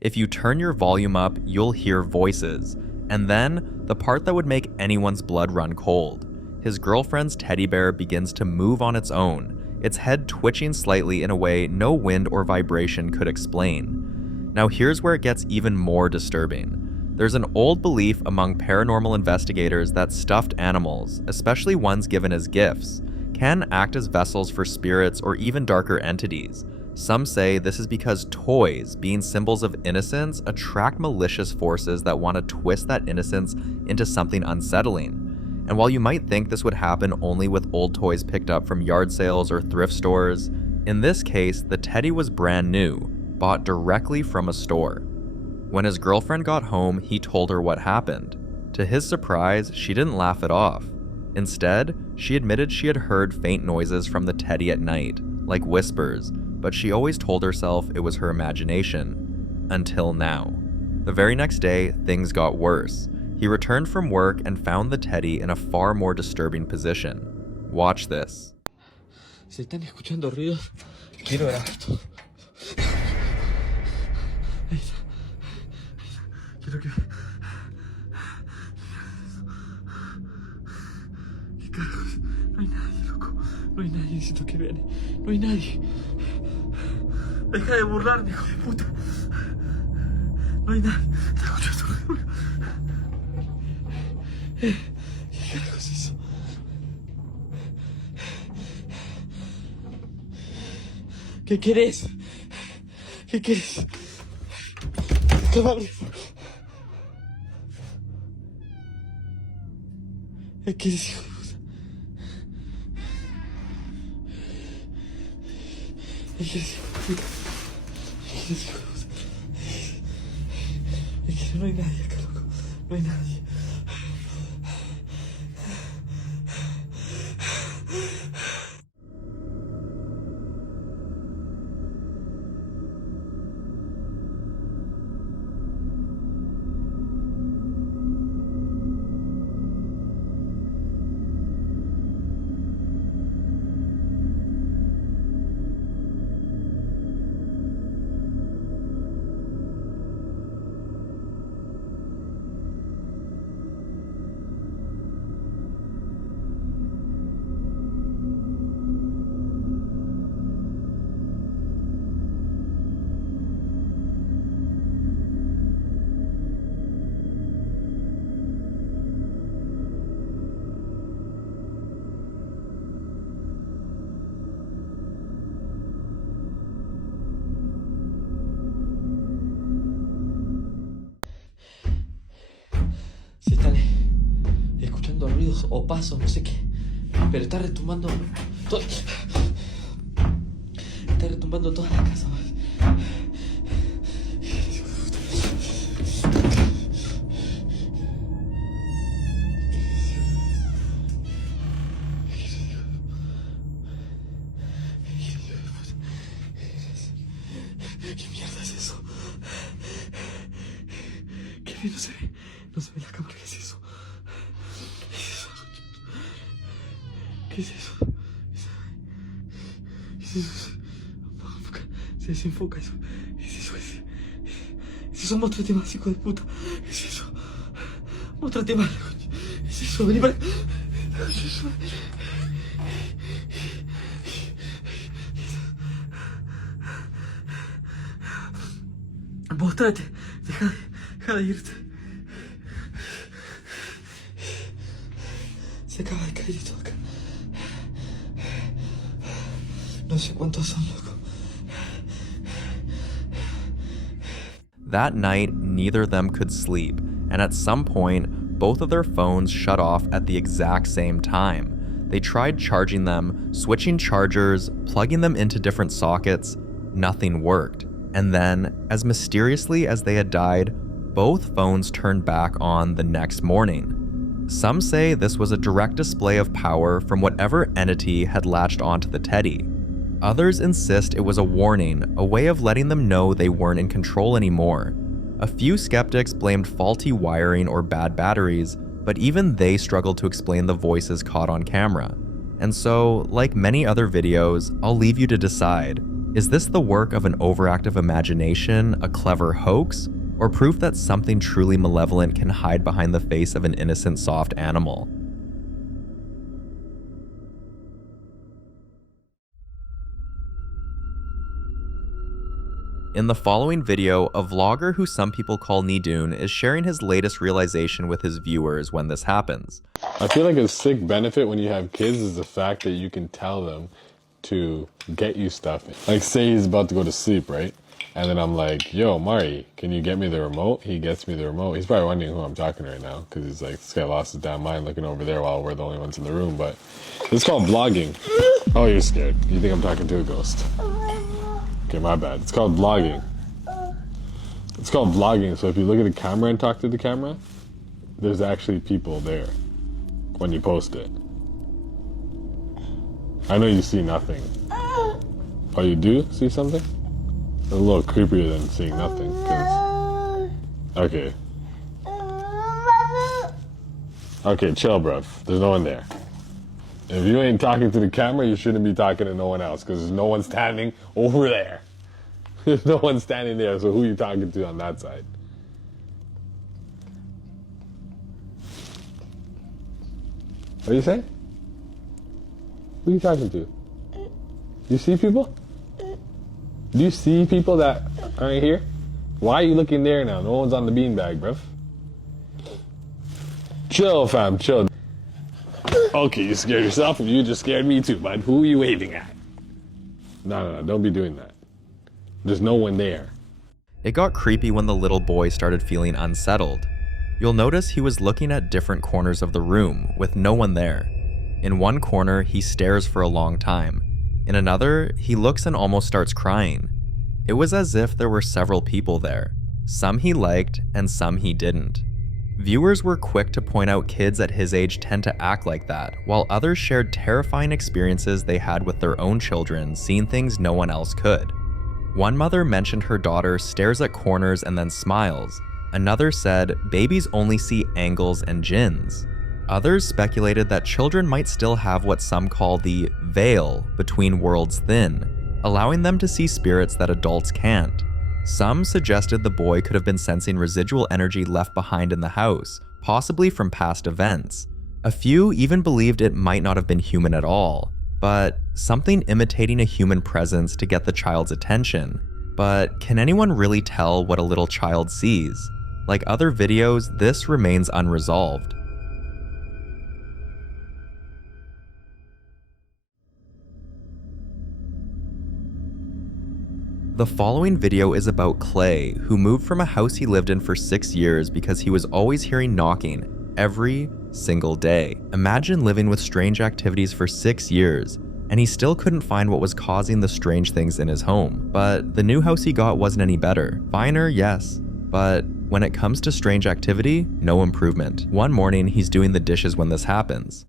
If you turn your volume up, you'll hear voices. And then, the part that would make anyone's blood run cold. His girlfriend's teddy bear begins to move on its own, its head twitching slightly in a way no wind or vibration could explain. Now here's where it gets even more disturbing. There's an old belief among paranormal investigators that stuffed animals, especially ones given as gifts, can act as vessels for spirits or even darker entities. Some say this is because toys, being symbols of innocence, attract malicious forces that want to twist that innocence into something unsettling. And while you might think this would happen only with old toys picked up from yard sales or thrift stores, in this case, the teddy was brand new, bought directly from a store. When his girlfriend got home, he told her what happened. To his surprise, she didn't laugh it off. Instead, she admitted she had heard faint noises from the teddy at night, like whispers, but she always told herself it was her imagination. Until now. The very next day, things got worse. He returned from work and found the teddy in a far more disturbing position. Watch this. Se están escuchando ruidos. Quiero ver esto. Quiero que... ¿Qué carajos? No hay nadie, loco. No hay nadie, necesito que vean. No hay nadie. Deja de burlarme, hijo de puta. No hay nadie. Te escuchas ruido. ¿Qué carajo es eso? ¿Qué querés? ¿Qué querés? Cabrón. ¿Qué querés, hijo de puta? ¿Qué querés, hijo de puta? ¿Qué querés, hijo de puta? Es que no hay nadie acá, loco. No hay nadie. Se están escuchando ruidos o pasos, no sé qué. Pero está retumbando todo. Está retumbando toda la casa. ¿Qué mierda es eso? Qué bien no se ve. No se ve la cámara, ¿qué es eso? ¿Qué es eso? ¿Qué es eso? ¿Qué es eso? Se desenfoca eso. ¿Qué es eso? ¿Es eso? Muéstrate más, hijo de puta. ¿Qué es eso? Muéstrate más. ¿Qué es eso? Vení para acá. ¿Qué es eso? Muéstrate. Deja de irte. Se acaba de caer y todo acá. No sé cuántos son, loco. That night, neither of them could sleep, and at some point, both of their phones shut off at the exact same time. They tried charging them, switching chargers, plugging them into different sockets. Nothing worked. And then, as mysteriously as they had died, both phones turned back on the next morning. Some say this was a direct display of power from whatever entity had latched onto the teddy. Others insist it was a warning, a way of letting them know they weren't in control anymore. A few skeptics blamed faulty wiring or bad batteries, but even they struggled to explain the voices caught on camera. And so, like many other videos, I'll leave you to decide. Is this the work of an overactive imagination, a clever hoax, or proof that something truly malevolent can hide behind the face of an innocent soft animal? In the following video, a vlogger who some people call Nidun is sharing his latest realization with his viewers when this happens. I feel like a sick benefit when you have kids is the fact that you can tell them to get you stuff. Like say he's about to go to sleep, right? And then I'm like, yo, Mari, can you get me the remote? He gets me the remote. He's probably wondering who I'm talking to right now because he's like, this guy lost his damn mind looking over there while we're the only ones in the room. But it's called vlogging. Oh, you're scared. You think I'm talking to a ghost. Okay, my bad. It's called vlogging. It's called vlogging, so if you look at the camera and talk to the camera, there's actually people there when you post it. I know you see nothing. Oh, you do see something? It's a little creepier than seeing nothing, 'cause... Okay. Okay, chill, bruv. There's no one there. If you ain't talking to the camera, you shouldn't be talking to no one else, because there's no one standing over there. There's no one standing there, so who are you talking to on that side? What do you say? Who are you talking to? You see people? Do you see people that aren't here? Why are you looking there now? No one's on the beanbag, bruv. Chill, fam, chill. Okay, you scared yourself and you just scared me too, bud. Who are you waving at? No, don't be doing that. There's no one there. It got creepy when the little boy started feeling unsettled. You'll notice he was looking at different corners of the room with no one there. In one corner, he stares for a long time. In another, he looks and almost starts crying. It was as if there were several people there. Some he liked and some he didn't. Viewers were quick to point out kids at his age tend to act like that, while others shared terrifying experiences they had with their own children, seeing things no one else could. One mother mentioned her daughter stares at corners and then smiles. Another said babies only see angles and jinns. Others speculated that children might still have what some call the veil between worlds thin, allowing them to see spirits that adults can't. Some suggested the boy could have been sensing residual energy left behind in the house, possibly from past events. A few even believed it might not have been human at all, but something imitating a human presence to get the child's attention. But can anyone really tell what a little child sees? Like other videos, this remains unresolved. The following video is about Clay, who moved from a house he lived in for 6 years because he was always hearing knocking every single day. Imagine living with strange activities for 6 years, and he still couldn't find what was causing the strange things in his home. But the new house he got wasn't any better. Finer, yes, but when it comes to strange activity, no improvement. One morning, he's doing the dishes when this happens.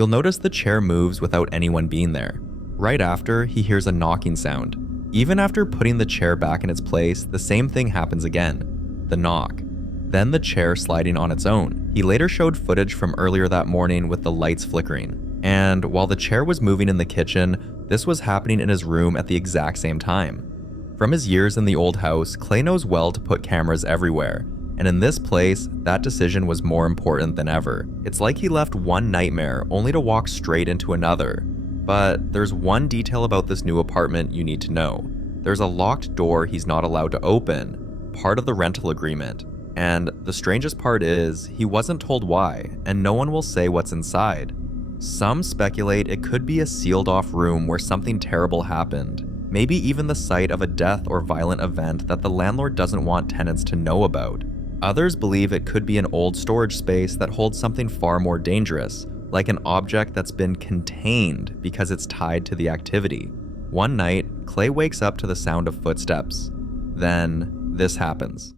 You'll notice the chair moves without anyone being there. Right after, he hears a knocking sound. Even after putting the chair back in its place, the same thing happens again. The knock. Then the chair sliding on its own. He later showed footage from earlier that morning with the lights flickering. And while the chair was moving in the kitchen, this was happening in his room at the exact same time. From his years in the old house, Clay knows well to put cameras everywhere. And in this place, that decision was more important than ever. It's like he left one nightmare only to walk straight into another. But there's one detail about this new apartment you need to know. There's a locked door he's not allowed to open, part of the rental agreement. And the strangest part is, he wasn't told why, and no one will say what's inside. Some speculate it could be a sealed off room where something terrible happened. Maybe even the site of a death or violent event that the landlord doesn't want tenants to know about. Others believe it could be an old storage space that holds something far more dangerous, like an object that's been contained because it's tied to the activity. One night, Clay wakes up to the sound of footsteps. Then, this happens.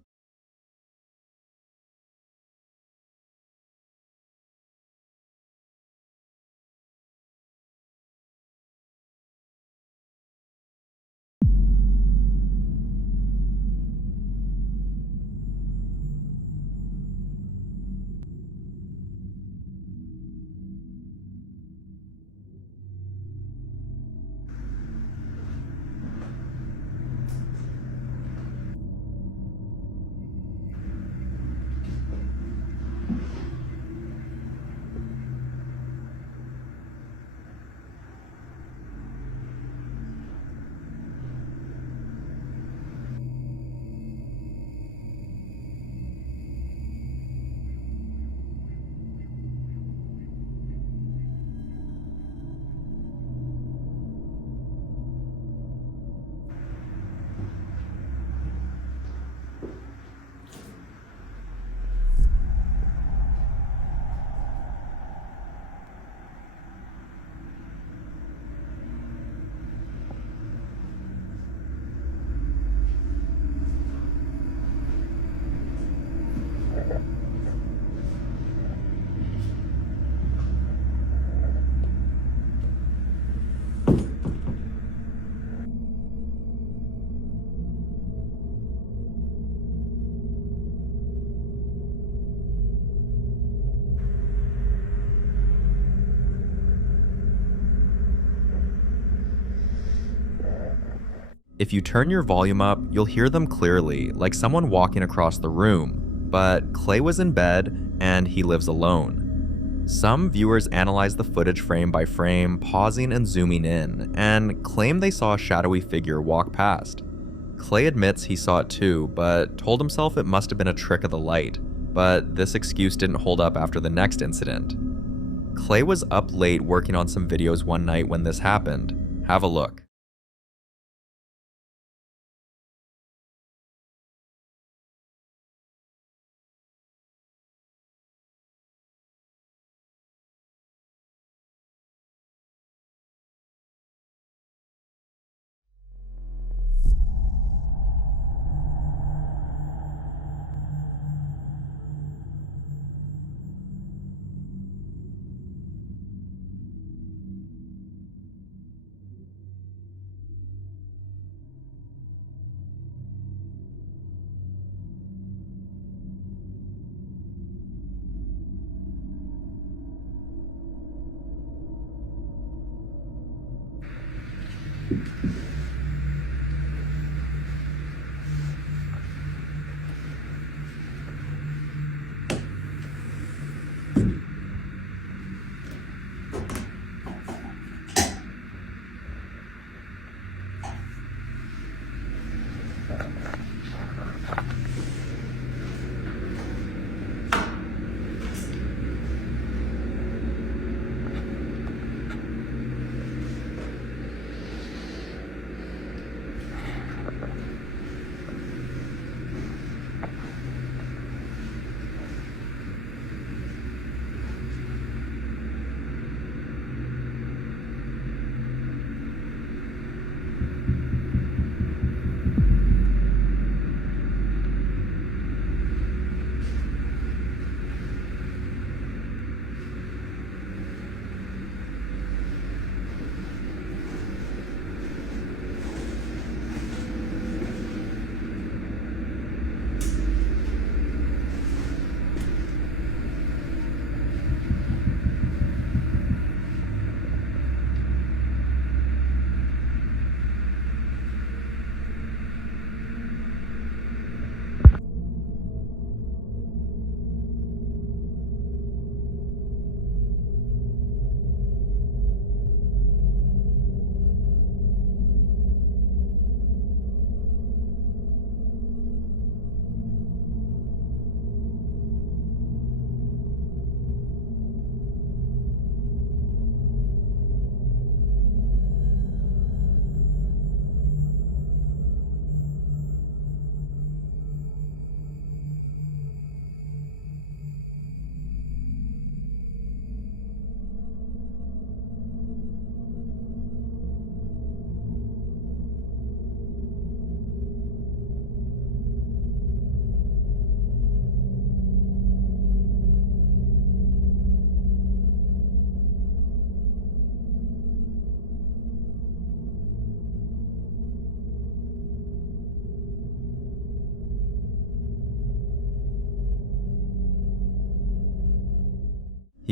If you turn your volume up, you'll hear them clearly, like someone walking across the room. But Clay was in bed, and he lives alone. Some viewers analyze the footage frame by frame, pausing and zooming in, and claim they saw a shadowy figure walk past. Clay admits he saw it too, but told himself it must have been a trick of the light. But this excuse didn't hold up after the next incident. Clay was up late working on some videos one night when this happened. Have a look.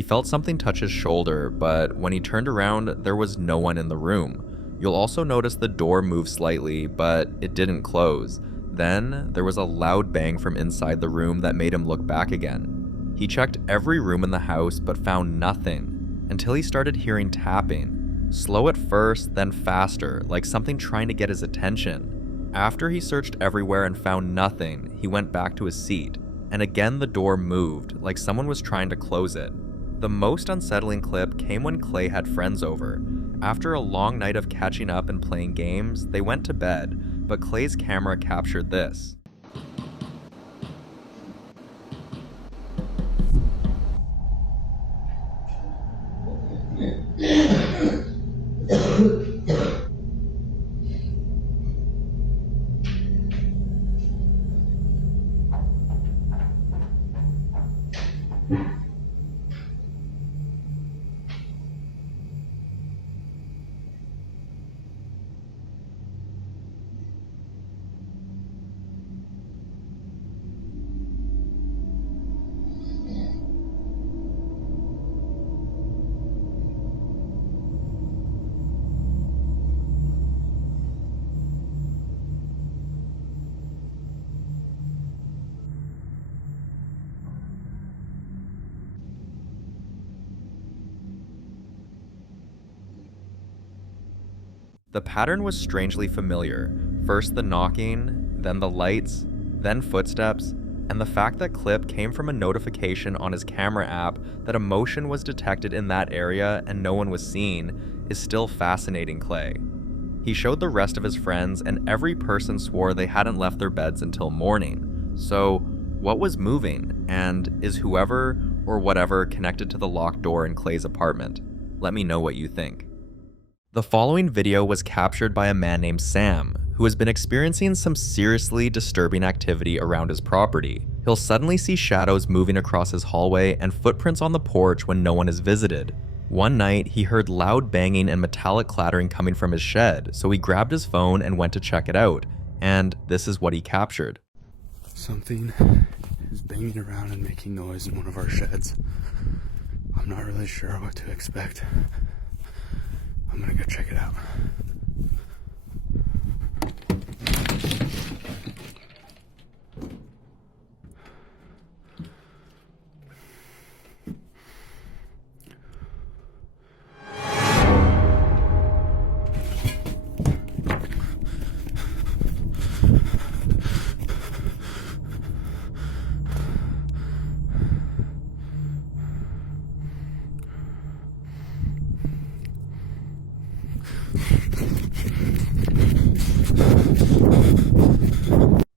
He felt something touch his shoulder, but when he turned around, there was no one in the room. You'll also notice the door moved slightly, but it didn't close. Then, there was a loud bang from inside the room that made him look back again. He checked every room in the house, but found nothing, until he started hearing tapping. Slow at first, then faster, like something trying to get his attention. After he searched everywhere and found nothing, he went back to his seat, and again the door moved, like someone was trying to close it. The most unsettling clip came when Clay had friends over. After a long night of catching up and playing games, they went to bed, but Clay's camera captured this. The pattern was strangely familiar. First the knocking, then the lights, then footsteps, and the fact that clip came from a notification on his camera app that a motion was detected in that area and no one was seen is still fascinating Clay. He showed the rest of his friends and every person swore they hadn't left their beds until morning. So, what was moving, and is whoever or whatever connected to the locked door in Clay's apartment? Let me know what you think. The following video was captured by a man named Sam, who has been experiencing some seriously disturbing activity around his property. He'll suddenly see shadows moving across his hallway and footprints on the porch when no one is visited. One night, he heard loud banging and metallic clattering coming from his shed, so he grabbed his phone and went to check it out, and this is what he captured. Something is banging around and making noise in one of our sheds. I'm not really sure what to expect. I'm gonna go check it out.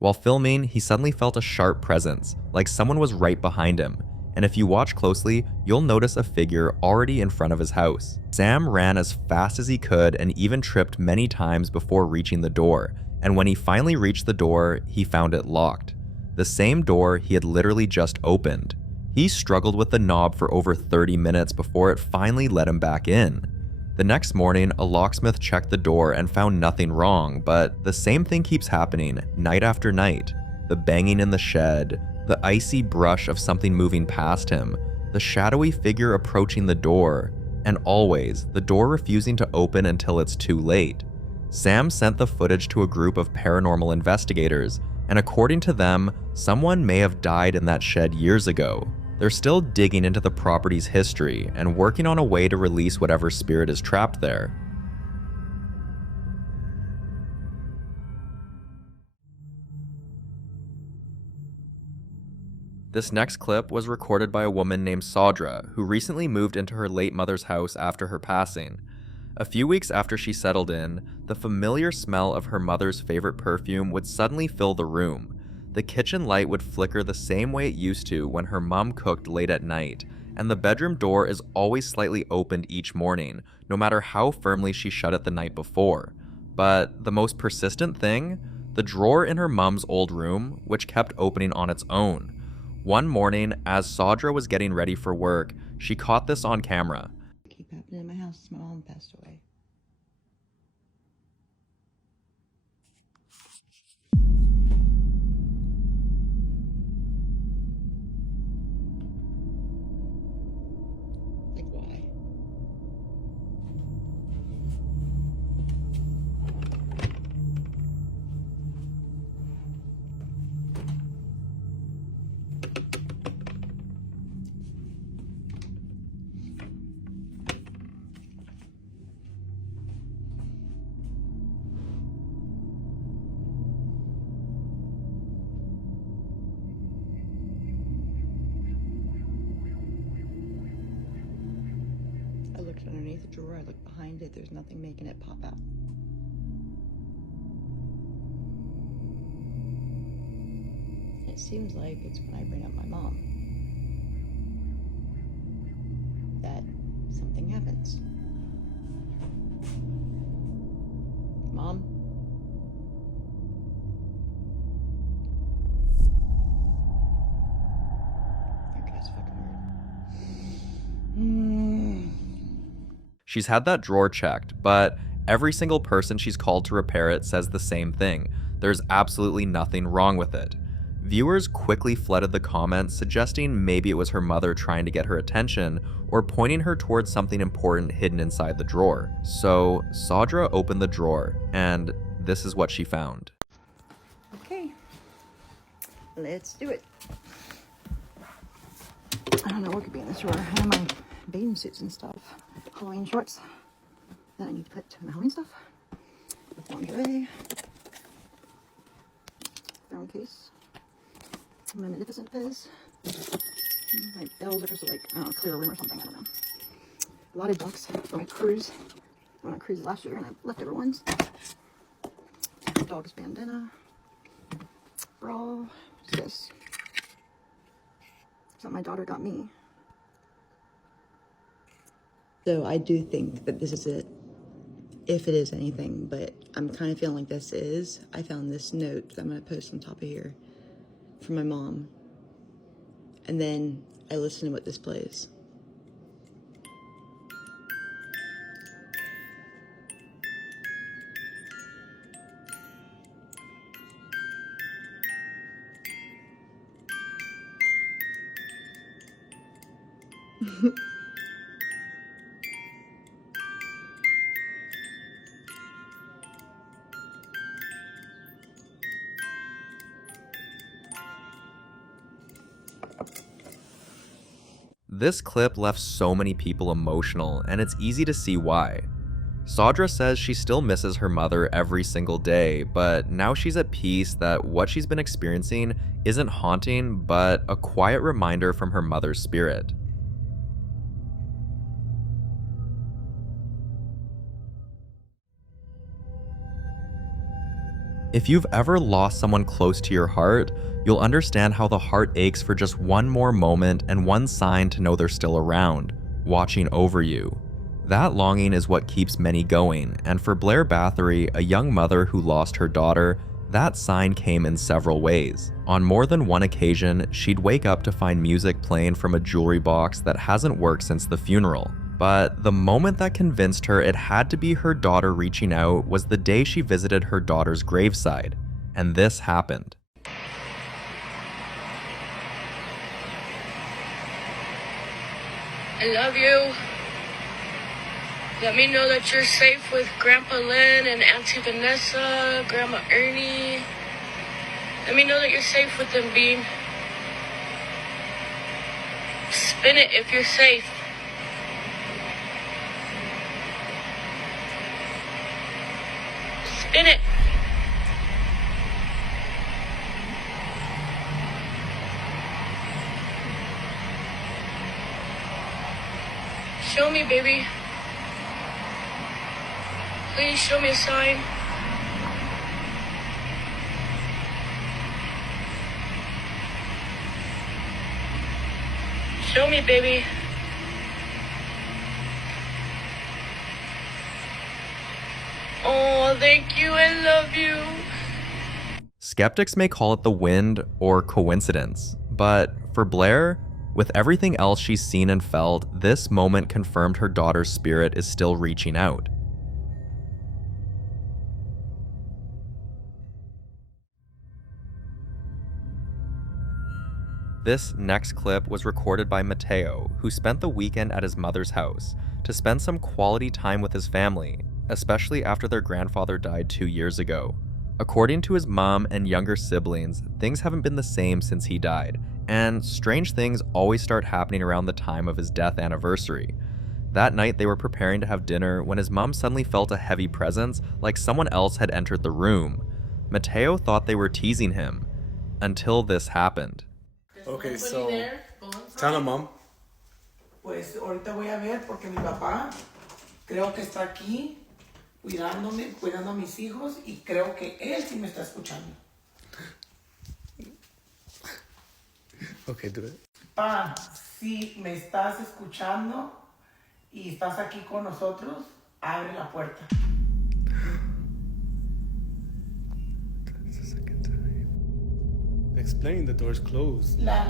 While filming, he suddenly felt a sharp presence, like someone was right behind him, and if you watch closely, you'll notice a figure already in front of his house. Sam ran as fast as he could and even tripped many times before reaching the door, and when he finally reached the door, he found it locked. The same door he had literally just opened. He struggled with the knob for over 30 minutes before it finally let him back in. The next morning, a locksmith checked the door and found nothing wrong, but the same thing keeps happening night after night. The banging in the shed, the icy brush of something moving past him, the shadowy figure approaching the door, and always the door refusing to open until it's too late. Sam sent the footage to a group of paranormal investigators, and according to them, someone may have died in that shed years ago. They're still digging into the property's history and working on a way to release whatever spirit is trapped there. This next clip was recorded by a woman named Saudra, who recently moved into her late mother's house after her passing. A few weeks after she settled in, the familiar smell of her mother's favorite perfume would suddenly fill the room. The kitchen light would flicker the same way it used to when her mom cooked late at night, and the bedroom door is always slightly opened each morning, no matter how firmly she shut it the night before. But the most persistent thing? The drawer in her mom's old room, which kept opening on its own. One morning, as Saudra was getting ready for work, she caught this on camera. Keep happening in my house since my mom passed away. looked underneath the drawer, I looked behind it, there's nothing making it pop out. It seems like it's when I bring up my mom that something happens. Mom? She's had that drawer checked, but every single person she's called to repair it says the same thing. There's absolutely nothing wrong with it. Viewers quickly flooded the comments, suggesting maybe it was her mother trying to get her attention or pointing her towards something important hidden inside the drawer. So Saudra opened the drawer, and this is what she found. Okay, let's do it. I don't know what could be in this drawer. I have my bathing suits and stuff. Halloween shorts that I need to put my Halloween stuff. Lingerie. Phone case. My Magnificent Fizz. My bells are just like, I don't know, clear room or something, I don't know. A lot of ducks for my cruise. I went on a cruise last year and I left leftover ones. Dog's bandana. Bra. What's this? Something my daughter got me. So I do think that this is it, if it is anything, but I'm kind of feeling like this is. I found this note that I'm going to post on top of here from my mom. And then I listen to what this plays. This clip left so many people emotional, and it's easy to see why. Saudra says she still misses her mother every single day, but now she's at peace that what she's been experiencing isn't haunting, but a quiet reminder from her mother's spirit. If you've ever lost someone close to your heart, you'll understand how the heart aches for just one more moment and one sign to know they're still around, watching over you. That longing is what keeps many going, and for Blair Bathory, a young mother who lost her daughter, that sign came in several ways. On more than one occasion, she'd wake up to find music playing from a jewelry box that hasn't worked since the funeral. But the moment that convinced her it had to be her daughter reaching out was the day she visited her daughter's graveside. And this happened. I love you. Let me know that you're safe with Grandpa Lynn and Auntie Vanessa, Grandma Ernie. Let me know that you're safe with them, Bean. Spin it if you're safe. Spin it. Show me, baby. Please show me a sign. Show me, baby. Oh, thank you. I love you. Skeptics may call it the wind or coincidence, but for Blair, with everything else she's seen and felt, this moment confirmed her daughter's spirit is still reaching out. This next clip was recorded by Mateo, who spent the weekend at his mother's house to spend some quality time with his family, especially after their grandfather died 2 years ago. According to his mom and younger siblings, things haven't been the same since he died, and strange things always start happening around the time of his death anniversary. That night they were preparing to have dinner when his mom suddenly felt a heavy presence, like someone else had entered the room. Mateo thought they were teasing him, until this happened. Okay, so tell him, Mom. pues ahorita voy a ver porque mi papá creo que está aquí cuidándome, cuidando a mis hijos y creo que él sí me está escuchando. Okay, do it. Pa, si me estás escuchando y estás aquí con nosotros, abre la puerta. Explain, the door's closed. La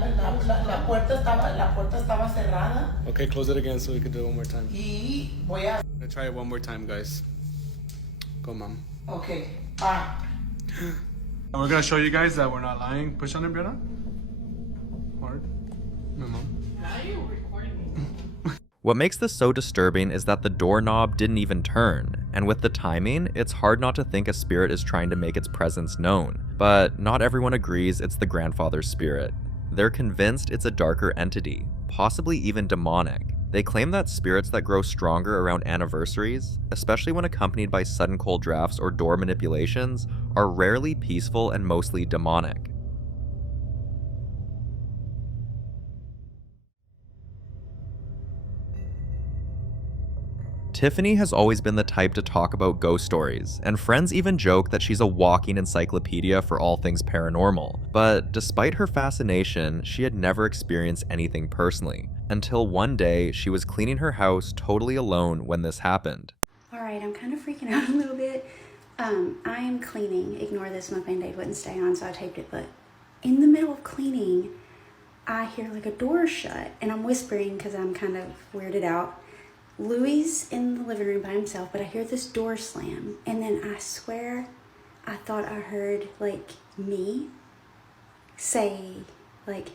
puerta estaba cerrada. Okay, close it again so we can do it one more time. Y voy a... I'm gonna try it one more time, guys. Go, Mom. Okay, pa. And we're gonna show you guys that we're not lying. Push on it, Brianna. Hard. My mom. Why are you recording me? What makes this so disturbing is that the doorknob didn't even turn, and with the timing, it's hard not to think a spirit is trying to make its presence known. But not everyone agrees it's the grandfather's spirit. They're convinced it's a darker entity, possibly even demonic. They claim that spirits that grow stronger around anniversaries, especially when accompanied by sudden cold drafts or door manipulations, are rarely peaceful and mostly demonic. Tiffany has always been the type to talk about ghost stories, and friends even joke that she's a walking encyclopedia for all things paranormal. But despite her fascination, she had never experienced anything personally, until one day she was cleaning her house totally alone when this happened. Alright, I'm kind of freaking out a little bit. I am cleaning. Ignore this, my band-aid wouldn't stay on, so I taped it. But in the middle of cleaning, I hear like a door shut, and I'm whispering because I'm kind of weirded out. Louis in the living room by himself, but I hear this door slam, and then I swear I thought I heard like me say like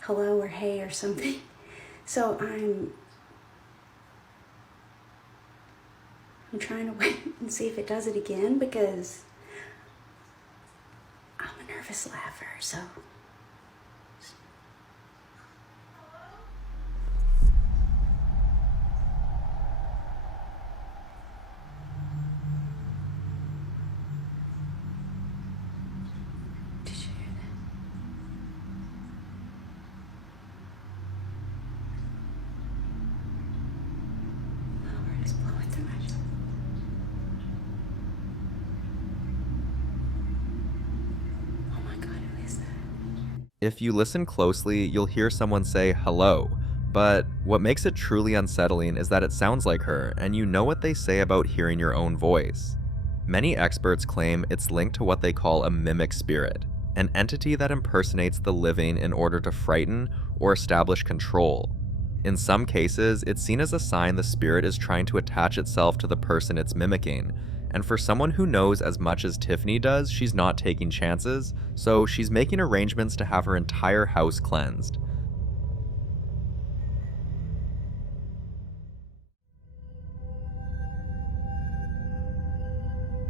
hello or hey or something. So I'm trying to wait and see if it does it again because I'm a nervous laugher, so If you listen closely, you'll hear someone say hello, but what makes it truly unsettling is that it sounds like her, and you know what they say about hearing your own voice. Many experts claim it's linked to what they call a mimic spirit, an entity that impersonates the living in order to frighten or establish control. In some cases, it's seen as a sign the spirit is trying to attach itself to the person it's mimicking, and for someone who knows as much as Tiffany does, she's not taking chances, so she's making arrangements to have her entire house cleansed.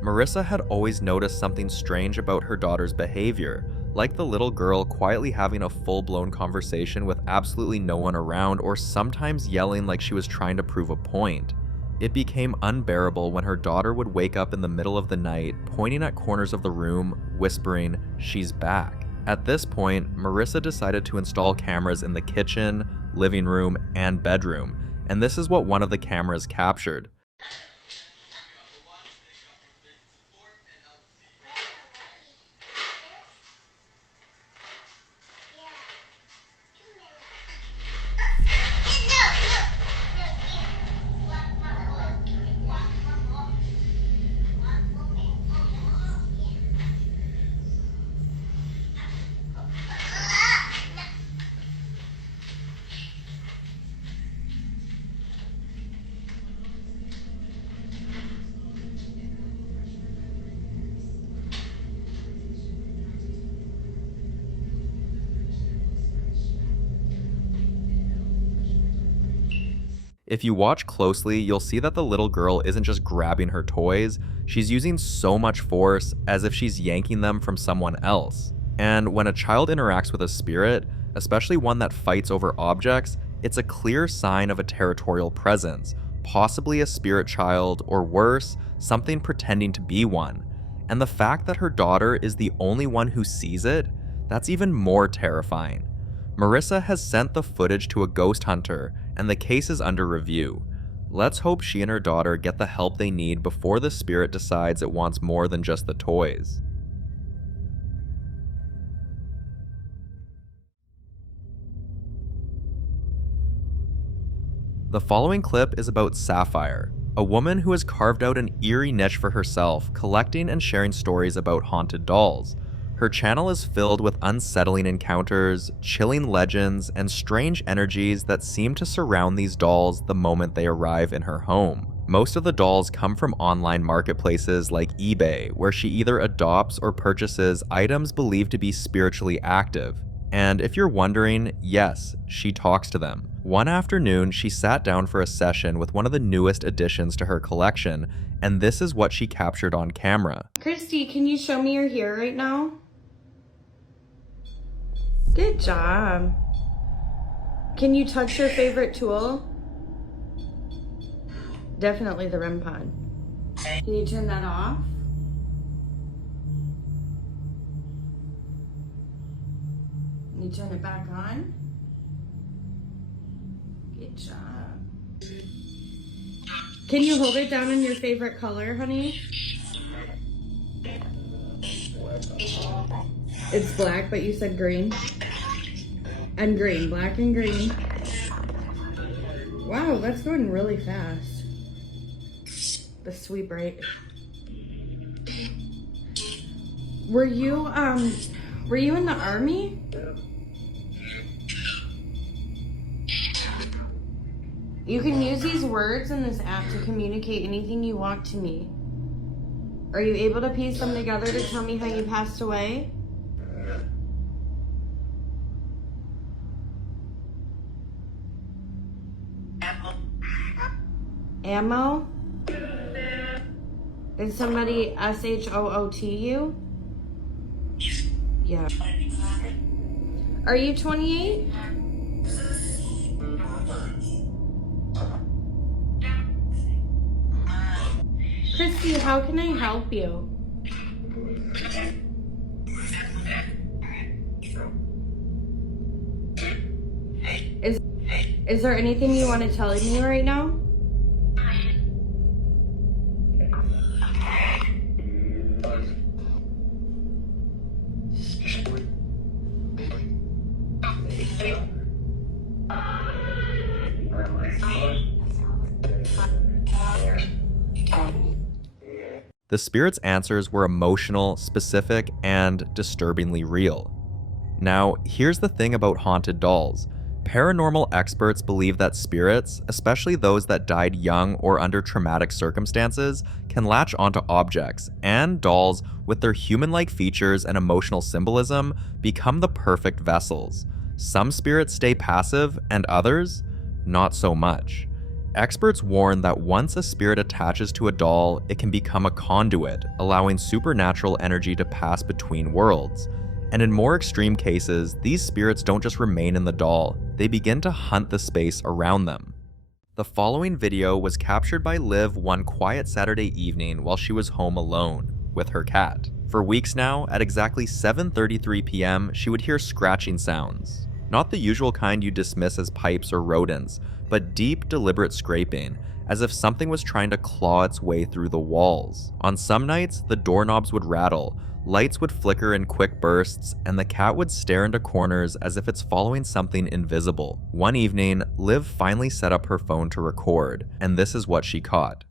Marissa had always noticed something strange about her daughter's behavior, like the little girl quietly having a full-blown conversation with absolutely no one around, or sometimes yelling like she was trying to prove a point. It became unbearable when her daughter would wake up in the middle of the night, pointing at corners of the room, whispering, "She's back." At this point, Marissa decided to install cameras in the kitchen, living room, and bedroom, and this is what one of the cameras captured. If you watch closely, you'll see that the little girl isn't just grabbing her toys, she's using so much force as if she's yanking them from someone else. And when a child interacts with a spirit, especially one that fights over objects, it's a clear sign of a territorial presence, possibly a spirit child, or worse, something pretending to be one. And the fact that her daughter is the only one who sees it, that's even more terrifying. Marissa has sent the footage to a ghost hunter, and the case is under review. Let's hope she and her daughter get the help they need before the spirit decides it wants more than just the toys. The following clip is about Sapphire, a woman who has carved out an eerie niche for herself, collecting and sharing stories about haunted dolls. Her channel is filled with unsettling encounters, chilling legends, and strange energies that seem to surround these dolls the moment they arrive in her home. Most of the dolls come from online marketplaces like eBay, where she either adopts or purchases items believed to be spiritually active. And if you're wondering, yes, she talks to them. One afternoon, she sat down for a session with one of the newest additions to her collection, and this is what she captured on camera. Christy, can you show me you're here right now? Good job. Can you touch your favorite tool? Definitely the REM pod. Can you turn that off? Can you turn it back on? Good job. Can you hold it down in your favorite color, honey? It's black, but you said green. And green, black and green. Wow, that's going really fast. The sweep rate. Were you in the army? You can use these words in this app to communicate anything you want to me. Are you able to piece them together to tell me how you passed away? Ammo? Did somebody SHOOT you? Yeah. Are you 28? Christy, how can I help you? Is there anything you want to tell me right now? The spirit's answers were emotional, specific, and disturbingly real. Now, here's the thing about haunted dolls. Paranormal experts believe that spirits, especially those that died young or under traumatic circumstances, can latch onto objects, and dolls, with their human-like features and emotional symbolism, become the perfect vessels. Some spirits stay passive, and others, not so much. Experts warn that once a spirit attaches to a doll, it can become a conduit, allowing supernatural energy to pass between worlds. And in more extreme cases, these spirits don't just remain in the doll, they begin to hunt the space around them. The following video was captured by Liv one quiet Saturday evening while she was home alone with her cat. For weeks now, at exactly 7:33 p.m., she would hear scratching sounds. Not the usual kind you dismiss as pipes or rodents, but deep, deliberate scraping, as if something was trying to claw its way through the walls. On some nights, the doorknobs would rattle, lights would flicker in quick bursts, and the cat would stare into corners as if it's following something invisible. One evening, Liv finally set up her phone to record, and this is what she caught.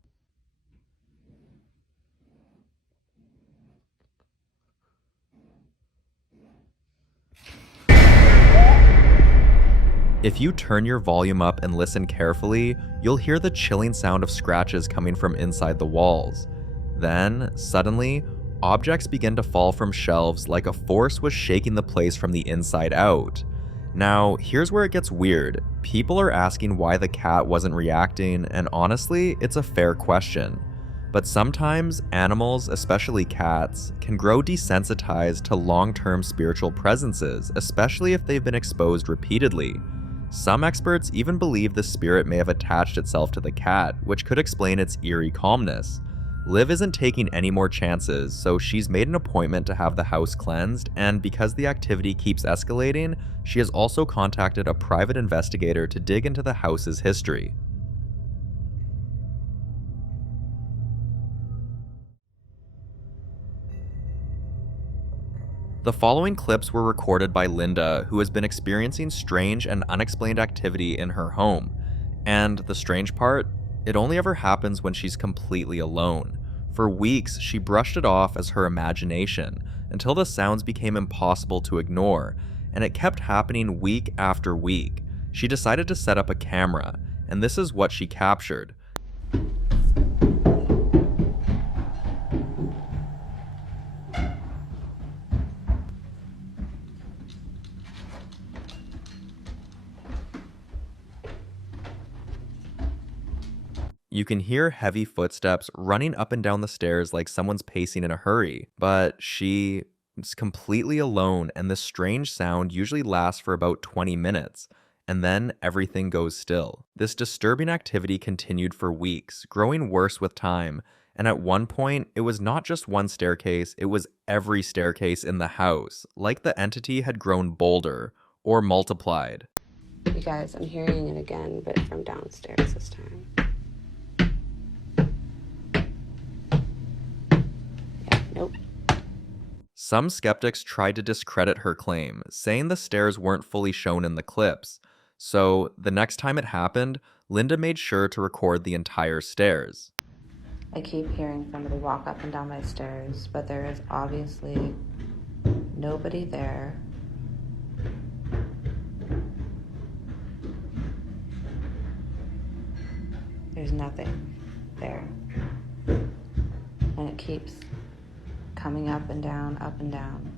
If you turn your volume up and listen carefully, you'll hear the chilling sound of scratches coming from inside the walls. Then, suddenly, objects begin to fall from shelves like a force was shaking the place from the inside out. Now, here's where it gets weird. People are asking why the cat wasn't reacting, and honestly, it's a fair question. But sometimes, animals, especially cats, can grow desensitized to long-term spiritual presences, especially if they've been exposed repeatedly. Some experts even believe the spirit may have attached itself to the cat, which could explain its eerie calmness. Liv isn't taking any more chances, so she's made an appointment to have the house cleansed, and because the activity keeps escalating, she has also contacted a private investigator to dig into the house's history. The following clips were recorded by Linda, who has been experiencing strange and unexplained activity in her home. And the strange part? It only ever happens when she's completely alone. For weeks, she brushed it off as her imagination, until the sounds became impossible to ignore, and it kept happening week after week. She decided to set up a camera, and this is what she captured. You can hear heavy footsteps running up and down the stairs like someone's pacing in a hurry, but she is completely alone, and this strange sound usually lasts for about 20 minutes, and then everything goes still. This disturbing activity continued for weeks, growing worse with time, and at one point, it was not just one staircase, it was every staircase in the house, like the entity had grown bolder or multiplied. You guys, I'm hearing it again, but from downstairs this time. Nope. Some skeptics tried to discredit her claim, saying the stairs weren't fully shown in the clips. So, the next time it happened, Linda made sure to record the entire stairs. I keep hearing somebody walk up and down my stairs, but there is obviously nobody there. There's nothing there. And it keeps coming up and down, up and down.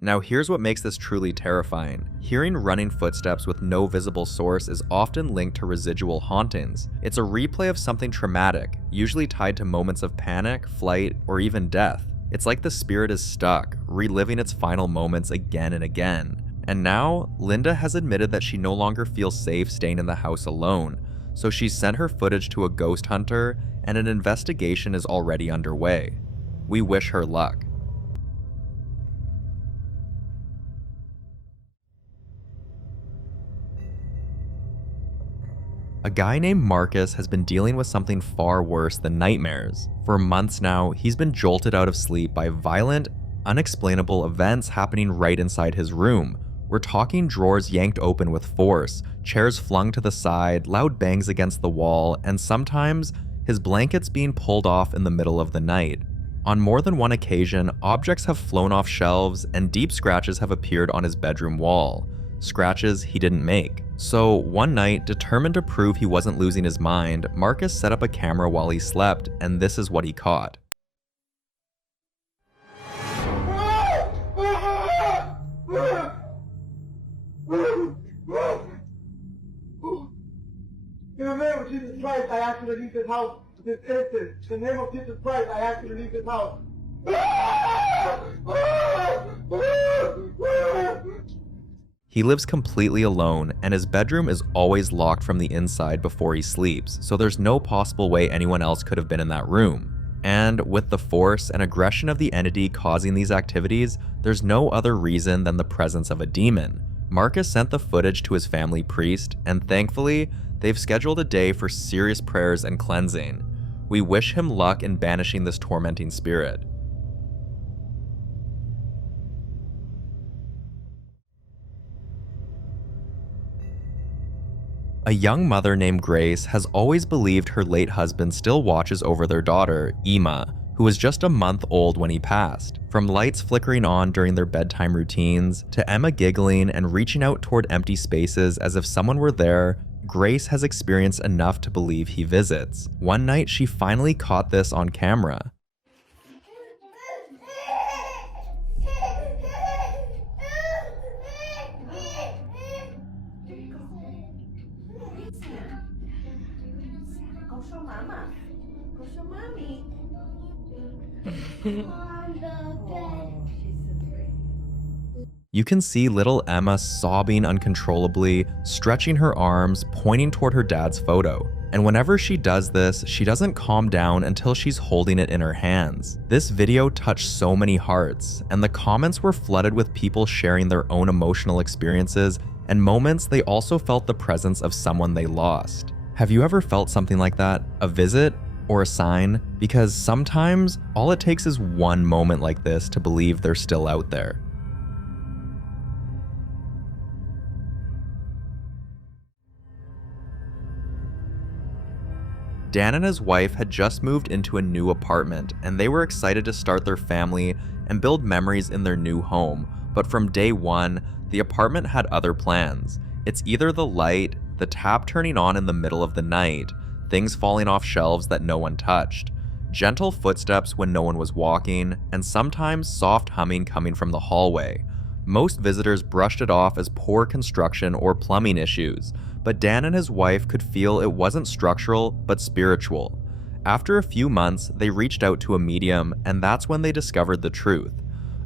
Now here's what makes this truly terrifying. Hearing running footsteps with no visible source is often linked to residual hauntings. It's a replay of something traumatic, usually tied to moments of panic, flight, or even death. It's like the spirit is stuck, reliving its final moments again and again. And now, Linda has admitted that she no longer feels safe staying in the house alone, so she's sent her footage to a ghost hunter, and an investigation is already underway. We wish her luck. A guy named Marcus has been dealing with something far worse than nightmares. For months now, he's been jolted out of sleep by violent, unexplainable events happening right inside his room. We're talking drawers yanked open with force, chairs flung to the side, loud bangs against the wall, and sometimes his blankets being pulled off in the middle of the night. On more than one occasion, objects have flown off shelves and deep scratches have appeared on his bedroom wall. Scratches he didn't make. So one night, determined to prove he wasn't losing his mind, Marcus set up a camera while he slept, and this is what he caught. In the name of Jesus Christ, I ask you to leave this house this instant. In the name of Jesus Christ, I ask you to leave this house. He lives completely alone, and his bedroom is always locked from the inside before he sleeps, so there's no possible way anyone else could have been in that room. And with the force and aggression of the entity causing these activities, there's no other reason than the presence of a demon. Marcus sent the footage to his family priest, and thankfully, they've scheduled a day for serious prayers and cleansing. We wish him luck in banishing this tormenting spirit. A young mother named Grace has always believed her late husband still watches over their daughter, Emma, who was just a month old when he passed. From lights flickering on during their bedtime routines, to Emma giggling and reaching out toward empty spaces as if someone were there, Grace has experienced enough to believe he visits. One night, she finally caught this on camera. You can see little Emma sobbing uncontrollably, stretching her arms, pointing toward her dad's photo. And whenever she does this, she doesn't calm down until she's holding it in her hands. This video touched so many hearts, and the comments were flooded with people sharing their own emotional experiences and moments they also felt the presence of someone they lost. Have you ever felt something like that? A visit? Or a sign? Because sometimes all it takes is one moment like this to believe they're still out there. Dan and his wife had just moved into a new apartment, and they were excited to start their family and build memories in their new home. But from day one, the apartment had other plans. It's either the light, the tap turning on in the middle of the night, things falling off shelves that no one touched, gentle footsteps when no one was walking, and sometimes soft humming coming from the hallway. Most visitors brushed it off as poor construction or plumbing issues, but Dan and his wife could feel it wasn't structural, but spiritual. After a few months, they reached out to a medium, and that's when they discovered the truth.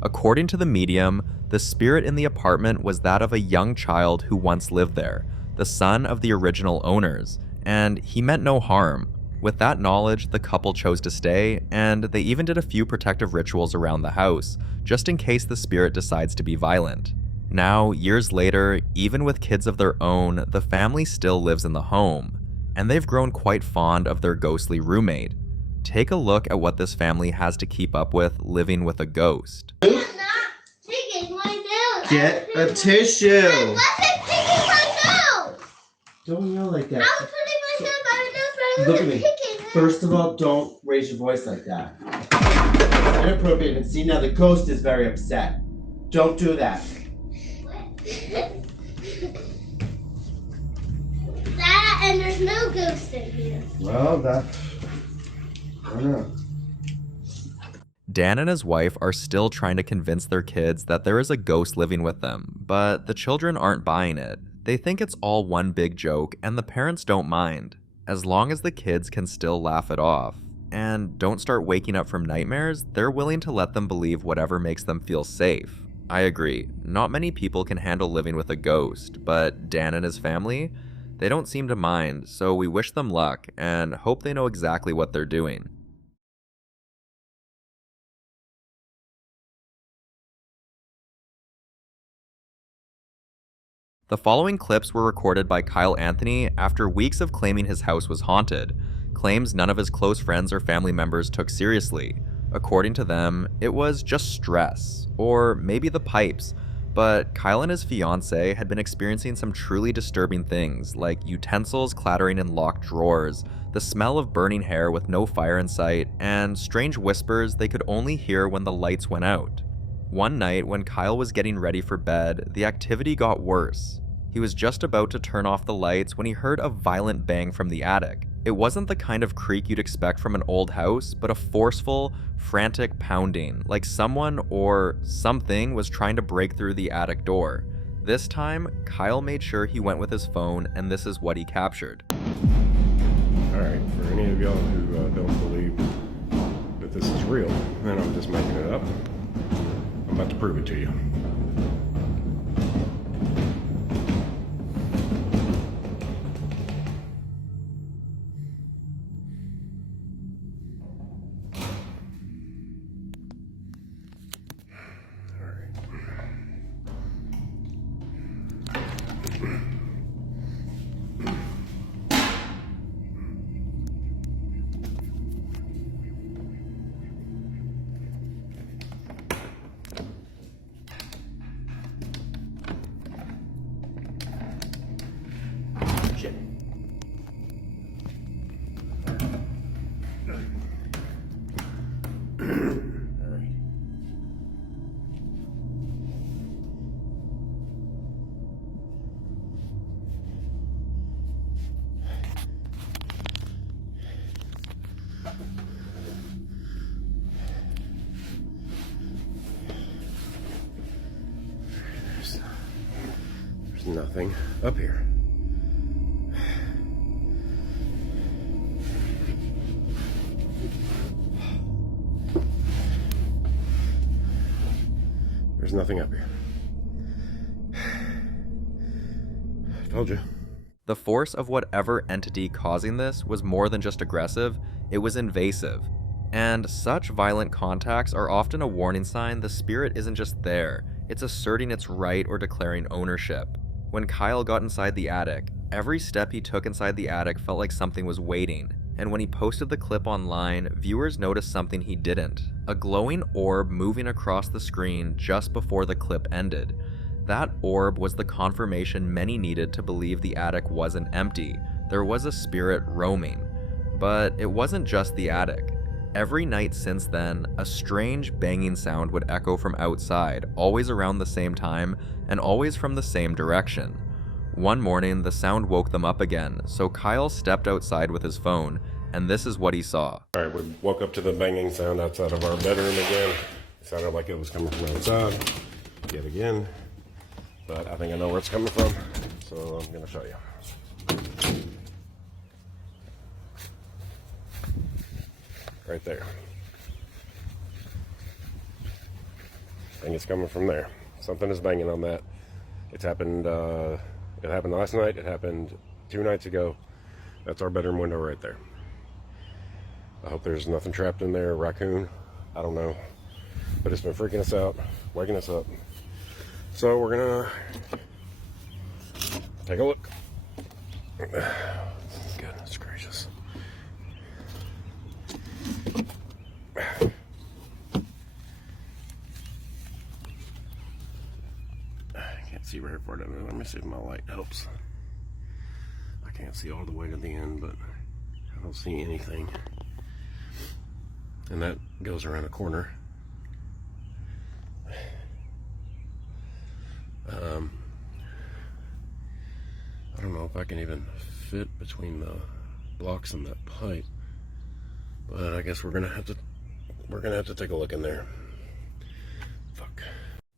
According to the medium, the spirit in the apartment was that of a young child who once lived there, the son of the original owners, and he meant no harm. With that knowledge, the couple chose to stay, and they even did a few protective rituals around the house, just in case the spirit decides to be violent. Now, years later, even with kids of their own, the family still lives in the home, and they've grown quite fond of their ghostly roommate. Take a look at what this family has to keep up with living with a ghost. Get a tissue! Don't yell like that. I was putting myself on a nose. Look at me. First of all, don't raise your voice like that. It's inappropriate. And see, now the ghost is very upset. Don't do that. That and there's no ghost in here. Well, I don't know. Dan and his wife are still trying to convince their kids that there is a ghost living with them, but the children aren't buying it. They think it's all one big joke, and the parents don't mind, as long as the kids can still laugh it off. And don't start waking up from nightmares, they're willing to let them believe whatever makes them feel safe. I agree, not many people can handle living with a ghost, but Dan and his family, they don't seem to mind, so we wish them luck and hope they know exactly what they're doing. The following clips were recorded by Kyle Anthony after weeks of claiming his house was haunted, claims none of his close friends or family members took seriously. According to them, it was just stress, or maybe the pipes, but Kyle and his fiancée had been experiencing some truly disturbing things, like utensils clattering in locked drawers, the smell of burning hair with no fire in sight, and strange whispers they could only hear when the lights went out. One night, when Kyle was getting ready for bed, the activity got worse. He was just about to turn off the lights when he heard a violent bang from the attic. It wasn't the kind of creak you'd expect from an old house, but a forceful, frantic pounding, like someone or something was trying to break through the attic door. This time, Kyle made sure he went with his phone, and this is what he captured. Alright, for any of y'all who don't believe that this is real, then I'm just making it up. I'm about to prove it to you. There's nothing up here. There's nothing up here. Told you. The force of whatever entity causing this was more than just aggressive, it was invasive. And such violent contacts are often a warning sign the spirit isn't just there, it's asserting its right or declaring ownership. When Kyle got inside the attic, every step he took inside the attic felt like something was waiting. And when he posted the clip online, viewers noticed something he didn't: a glowing orb moving across the screen just before the clip ended. That orb was the confirmation many needed to believe the attic wasn't empty. There was a spirit roaming. But it wasn't just the attic. Every night since then, a strange banging sound would echo from outside, always around the same time, and always from the same direction. One morning, the sound woke them up again, so Kyle stepped outside with his phone, and this is what he saw. Alright, we woke up to the banging sound outside of our bedroom again. It sounded like it was coming from outside, yet again. But I think I know where it's coming from, so I'm going to show you. Right there. I think it's coming from there. Something is banging on that. It's happened, it happened last night, it happened 2 nights ago. That's our bedroom window right there. I hope there's nothing trapped in there, a raccoon, I don't know. But it's been freaking us out, waking us up. So we're gonna take a look. Goodness gracious. I can't see very far down there. Let me see if my light helps. I can't see all the way to the end, but I don't see anything. And that goes around a corner. I don't know if I can even fit between the blocks and that pipe, but I guess we're gonna have to take a look in there. Fuck.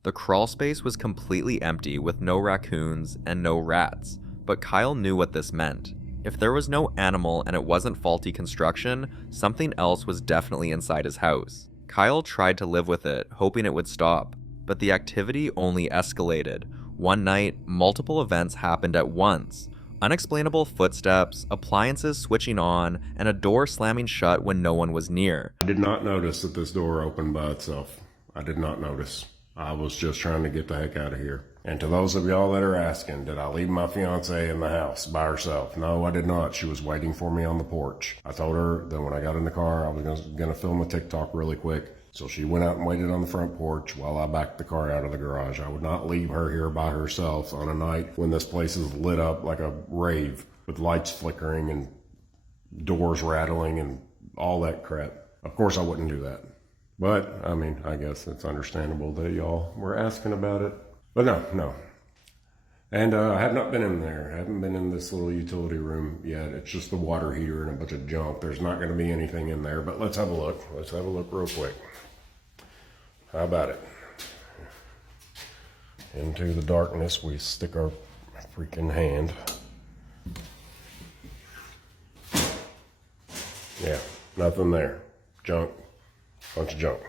The crawl space was completely empty with no raccoons and no rats, but Kyle knew what this meant. If there was no animal and it wasn't faulty construction, something else was definitely inside his house. Kyle tried to live with it, hoping it would stop, but the activity only escalated. One night, multiple events happened at once. Unexplainable footsteps, appliances switching on, and a door slamming shut when no one was near. I did not notice that this door opened by itself. I did not notice. I was just trying to get the heck out of here. And to those of y'all that are asking, did I leave my fiance in the house by herself? No, I did not. She was waiting for me on the porch. I told her that when I got in the car, I was gonna film a TikTok really quick. So she went out and waited on the front porch while I backed the car out of the garage. I would not leave her here by herself on a night when this place is lit up like a rave with lights flickering and doors rattling and all that crap. Of course I wouldn't do that. But, I mean, I guess it's understandable that y'all were asking about it. But no. And I have not been in there. I haven't been in this little utility room yet. It's just the water heater and a bunch of junk. There's not going to be anything in there, but let's have a look. Let's have a look real quick. How about it? Into the darkness we stick our freaking hand. Yeah, nothing there. Junk. Bunch of junk.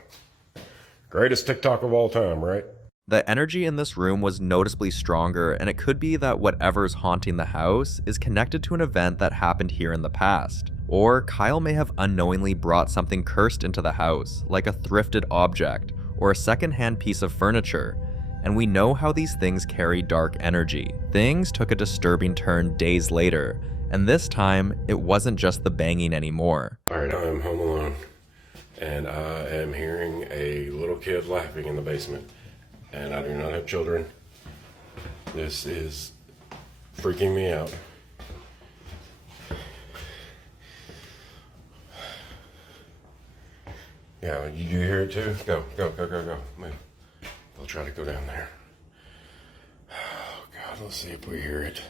Greatest TikTok of all time, right? The energy in this room was noticeably stronger, and it could be that whatever's haunting the house is connected to an event that happened here in the past. Or Kyle may have unknowingly brought something cursed into the house, like a thrifted object, or a secondhand piece of furniture. And we know how these things carry dark energy. Things took a disturbing turn days later, and this time, it wasn't just the banging anymore. Alright, I am home alone, and I am hearing a little kid laughing in the basement. And I do not have children. This is freaking me out. Yeah, you hear it too? Go. Move. I'll try to go down there. Oh God, let's see if we hear it.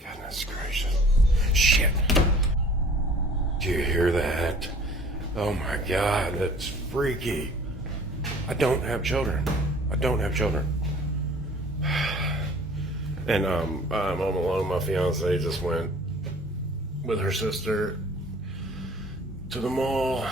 Goodness gracious. Shit. Do you hear that? Oh my God, that's freaky. I don't have children. And I'm home alone. My fiance just went with her sister to the mall.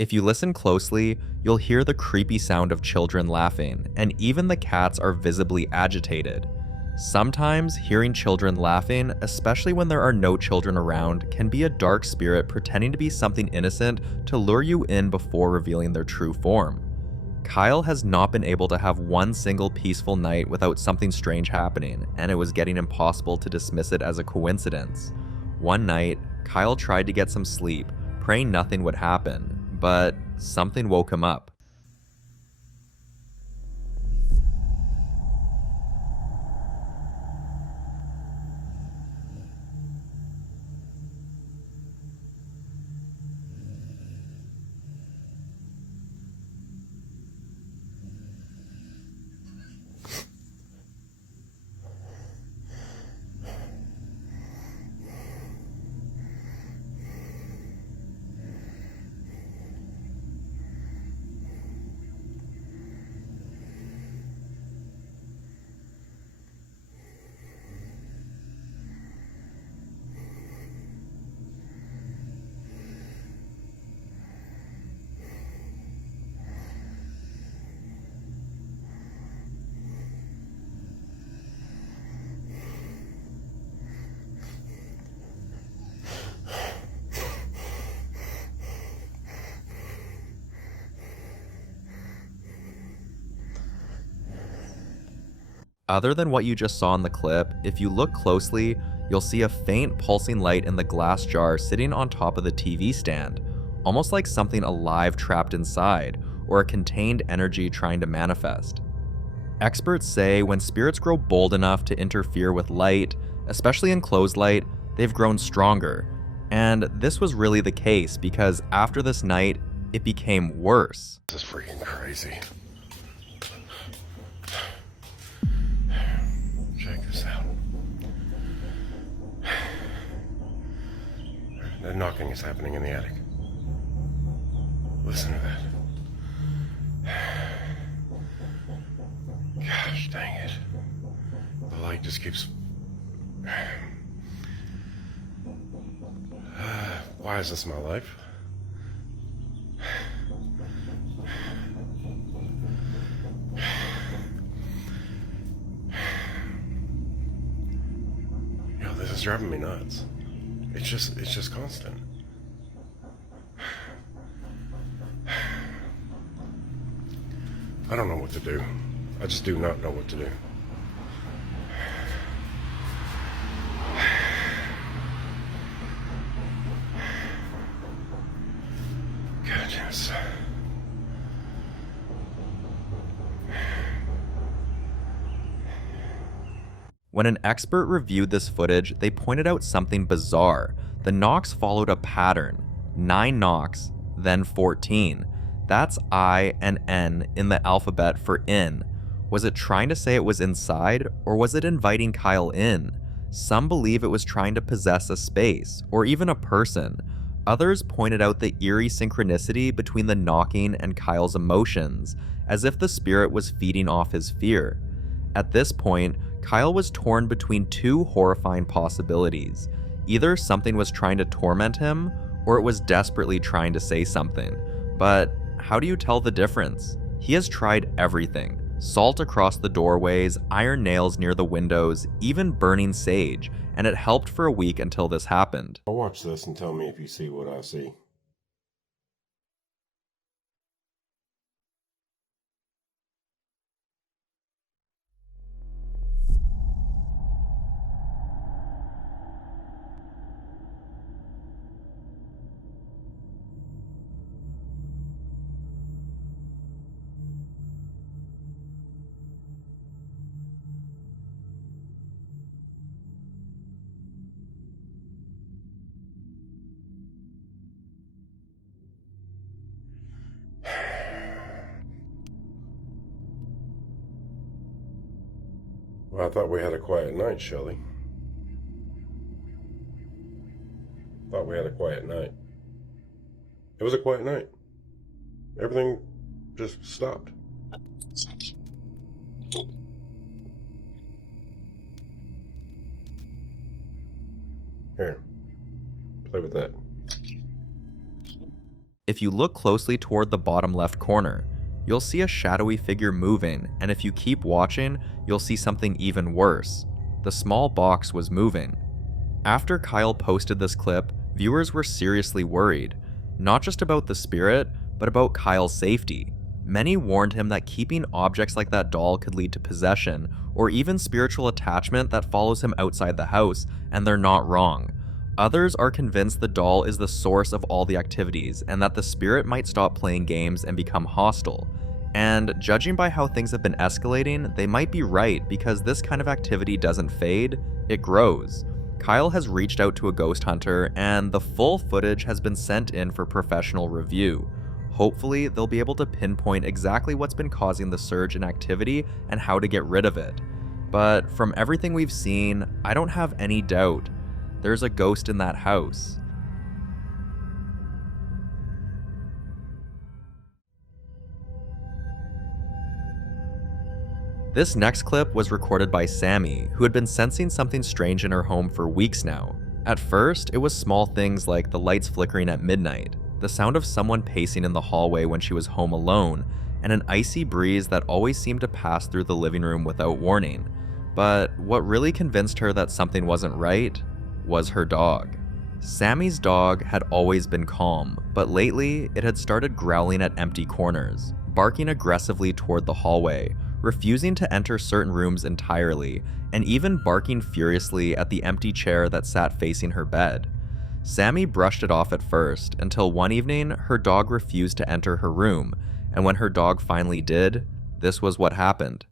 If you listen closely, you'll hear the creepy sound of children laughing, and even the cats are visibly agitated. Sometimes, hearing children laughing, especially when there are no children around, can be a dark spirit pretending to be something innocent to lure you in before revealing their true form. Kyle has not been able to have one single peaceful night without something strange happening, and it was getting impossible to dismiss it as a coincidence. One night, Kyle tried to get some sleep, praying nothing would happen, but something woke him up. Other than what you just saw in the clip, if you look closely, you'll see a faint pulsing light in the glass jar sitting on top of the TV stand, almost like something alive trapped inside, or a contained energy trying to manifest. Experts say when spirits grow bold enough to interfere with light, especially enclosed light, they've grown stronger. And this was really the case because after this night, it became worse. This is freaking crazy. Check this out. The knocking is happening in the attic. Listen to that. Gosh dang it. The light just keeps... why is this my life? Yo, this is driving me nuts. It's just constant. I don't know what to do. I just do not know what to do. Goodness. When an expert reviewed this footage, they pointed out something bizarre. The knocks followed a pattern. 9 knocks, then 14. That's I and N in the alphabet for in. Was it trying to say it was inside, or was it inviting Kyle in? Some believe it was trying to possess a space, or even a person. Others pointed out the eerie synchronicity between the knocking and Kyle's emotions, as if the spirit was feeding off his fear. At this point, Kyle was torn between 2 horrifying possibilities. Either something was trying to torment him, or it was desperately trying to say something. But how do you tell the difference? He has tried everything. Salt across the doorways, iron nails near the windows, even burning sage, and it helped for a week until this happened. I'll watch this and tell me if you see what I see. Well, I thought we had a quiet night, Shelley. Thought we had a quiet night. It was a quiet night. Everything just stopped. Here, play with that. If you look closely toward the bottom left corner, you'll see a shadowy figure moving, and if you keep watching, you'll see something even worse. The small box was moving. After Kyle posted this clip, viewers were seriously worried, not just about the spirit, but about Kyle's safety. Many warned him that keeping objects like that doll could lead to possession, or even spiritual attachment that follows him outside the house, and they're not wrong. Others are convinced the doll is the source of all the activities, and that the spirit might stop playing games and become hostile. And judging by how things have been escalating, they might be right, because this kind of activity doesn't fade, it grows. Kyle has reached out to a ghost hunter, and the full footage has been sent in for professional review. Hopefully, they'll be able to pinpoint exactly what's been causing the surge in activity and how to get rid of it. But from everything we've seen, I don't have any doubt. There's a ghost in that house. This next clip was recorded by Sammy, who had been sensing something strange in her home for weeks now. At first, it was small things like the lights flickering at midnight, the sound of someone pacing in the hallway when she was home alone, and an icy breeze that always seemed to pass through the living room without warning. But what really convinced her that something wasn't right was her dog. Sammy's dog had always been calm, but lately it had started growling at empty corners, barking aggressively toward the hallway, refusing to enter certain rooms entirely, and even barking furiously at the empty chair that sat facing her bed. Sammy brushed it off at first, until one evening her dog refused to enter her room, and when her dog finally did, this was what happened.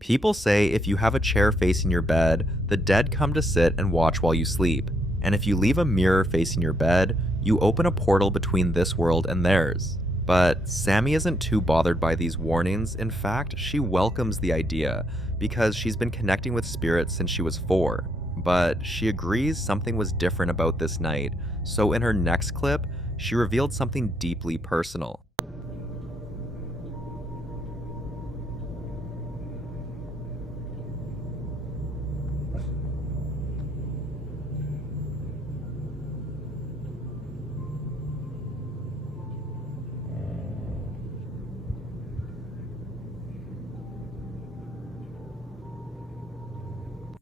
People say if you have a chair facing your bed, the dead come to sit and watch while you sleep. And if you leave a mirror facing your bed, you open a portal between this world and theirs. But Sammy isn't too bothered by these warnings. In fact, she welcomes the idea because she's been connecting with spirits since she was 4. But she agrees something was different about this night, so in her next clip, she revealed something deeply personal.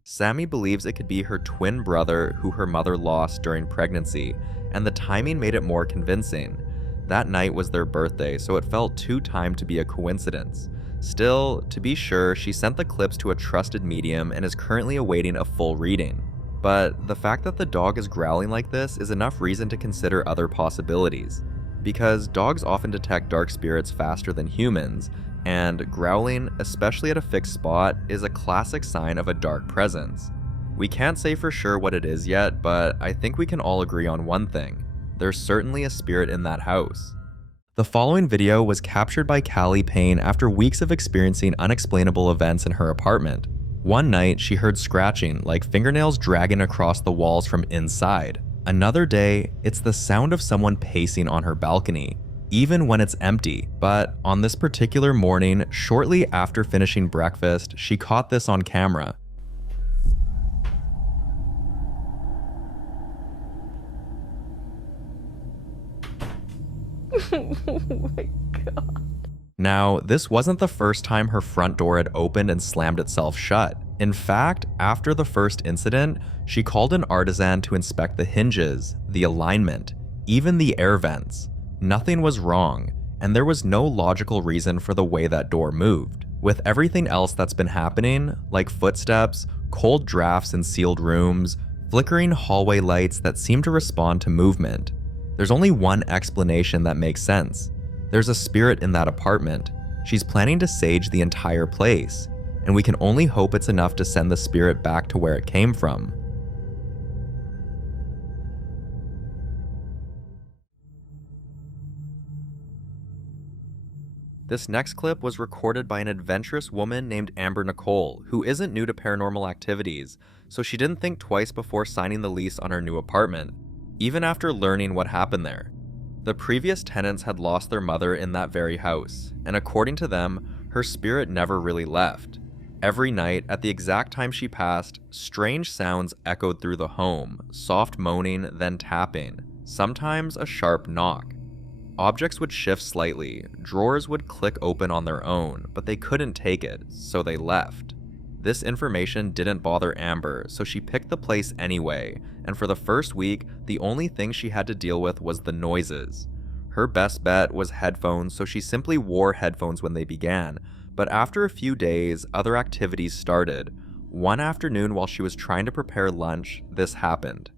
Sammy believes it could be her twin brother who her mother lost during pregnancy, and the timing made it more convincing. That night was their birthday, so it felt too timed to be a coincidence. Still, to be sure, she sent the clips to a trusted medium and is currently awaiting a full reading. But the fact that the dog is growling like this is enough reason to consider other possibilities. Because dogs often detect dark spirits faster than humans, and growling, especially at a fixed spot, is a classic sign of a dark presence. We can't say for sure what it is yet, but I think we can all agree on one thing. There's certainly a spirit in that house. The following video was captured by Callie Payne after weeks of experiencing unexplainable events in her apartment. One night, she heard scratching, like fingernails dragging across the walls from inside. Another day, it's the sound of someone pacing on her balcony, even when it's empty. But on this particular morning, shortly after finishing breakfast, she caught this on camera. Oh my god. Now, this wasn't the first time her front door had opened and slammed itself shut. In fact, after the first incident, she called an artisan to inspect the hinges, the alignment, even the air vents. Nothing was wrong, and there was no logical reason for the way that door moved. With everything else that's been happening, like footsteps, cold drafts in sealed rooms, flickering hallway lights that seem to respond to movement, there's only one explanation that makes sense. There's a spirit in that apartment. She's planning to sage the entire place, and we can only hope it's enough to send the spirit back to where it came from. This next clip was recorded by an adventurous woman named Amber Nicole, who isn't new to paranormal activities, so she didn't think twice before signing the lease on her new apartment, even after learning what happened there. The previous tenants had lost their mother in that very house, and according to them, her spirit never really left. Every night, at the exact time she passed, strange sounds echoed through the home, soft moaning, then tapping, sometimes a sharp knock. Objects would shift slightly, drawers would click open on their own, but they couldn't take it, so they left. This information didn't bother Amber, so she picked the place anyway, and for the first week, the only thing she had to deal with was the noises. Her best bet was headphones, so she simply wore headphones when they began, but after a few days, other activities started. One afternoon while she was trying to prepare lunch, this happened.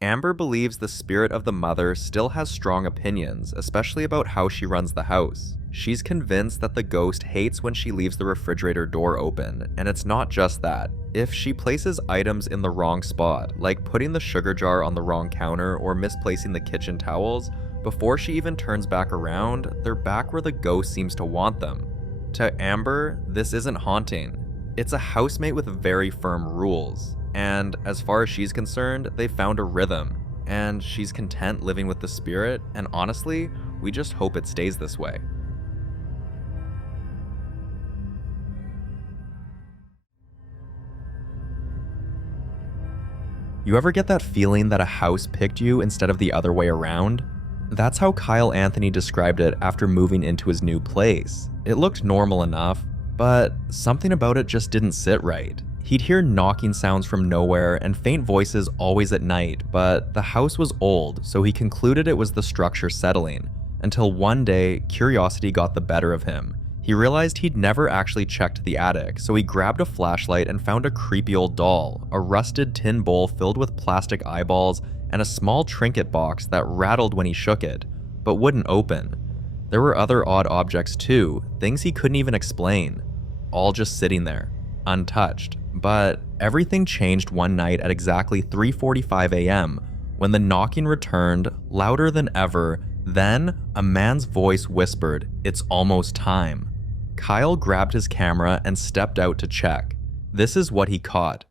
Amber believes the spirit of the mother still has strong opinions, especially about how she runs the house. She's convinced that the ghost hates when she leaves the refrigerator door open, and it's not just that. If she places items in the wrong spot, like putting the sugar jar on the wrong counter or misplacing the kitchen towels, before she even turns back around, they're back where the ghost seems to want them. To Amber, this isn't haunting. It's a housemate with very firm rules. And as far as she's concerned, they found a rhythm, and she's content living with the spirit, and honestly, we just hope it stays this way. You ever get that feeling that a house picked you instead of the other way around? That's how Kyle Anthony described it after moving into his new place. It looked normal enough, but something about it just didn't sit right. He'd hear knocking sounds from nowhere and faint voices always at night, but the house was old, so he concluded it was the structure settling, until one day, curiosity got the better of him. He realized he'd never actually checked the attic, so he grabbed a flashlight and found a creepy old doll, a rusted tin bowl filled with plastic eyeballs, and a small trinket box that rattled when he shook it, but wouldn't open. There were other odd objects too, things he couldn't even explain, all just sitting there, untouched. But everything changed one night at exactly 3:45 a.m. when the knocking returned, louder than ever. Then, a man's voice whispered, "It's almost time." Kyle grabbed his camera and stepped out to check. This is what he caught.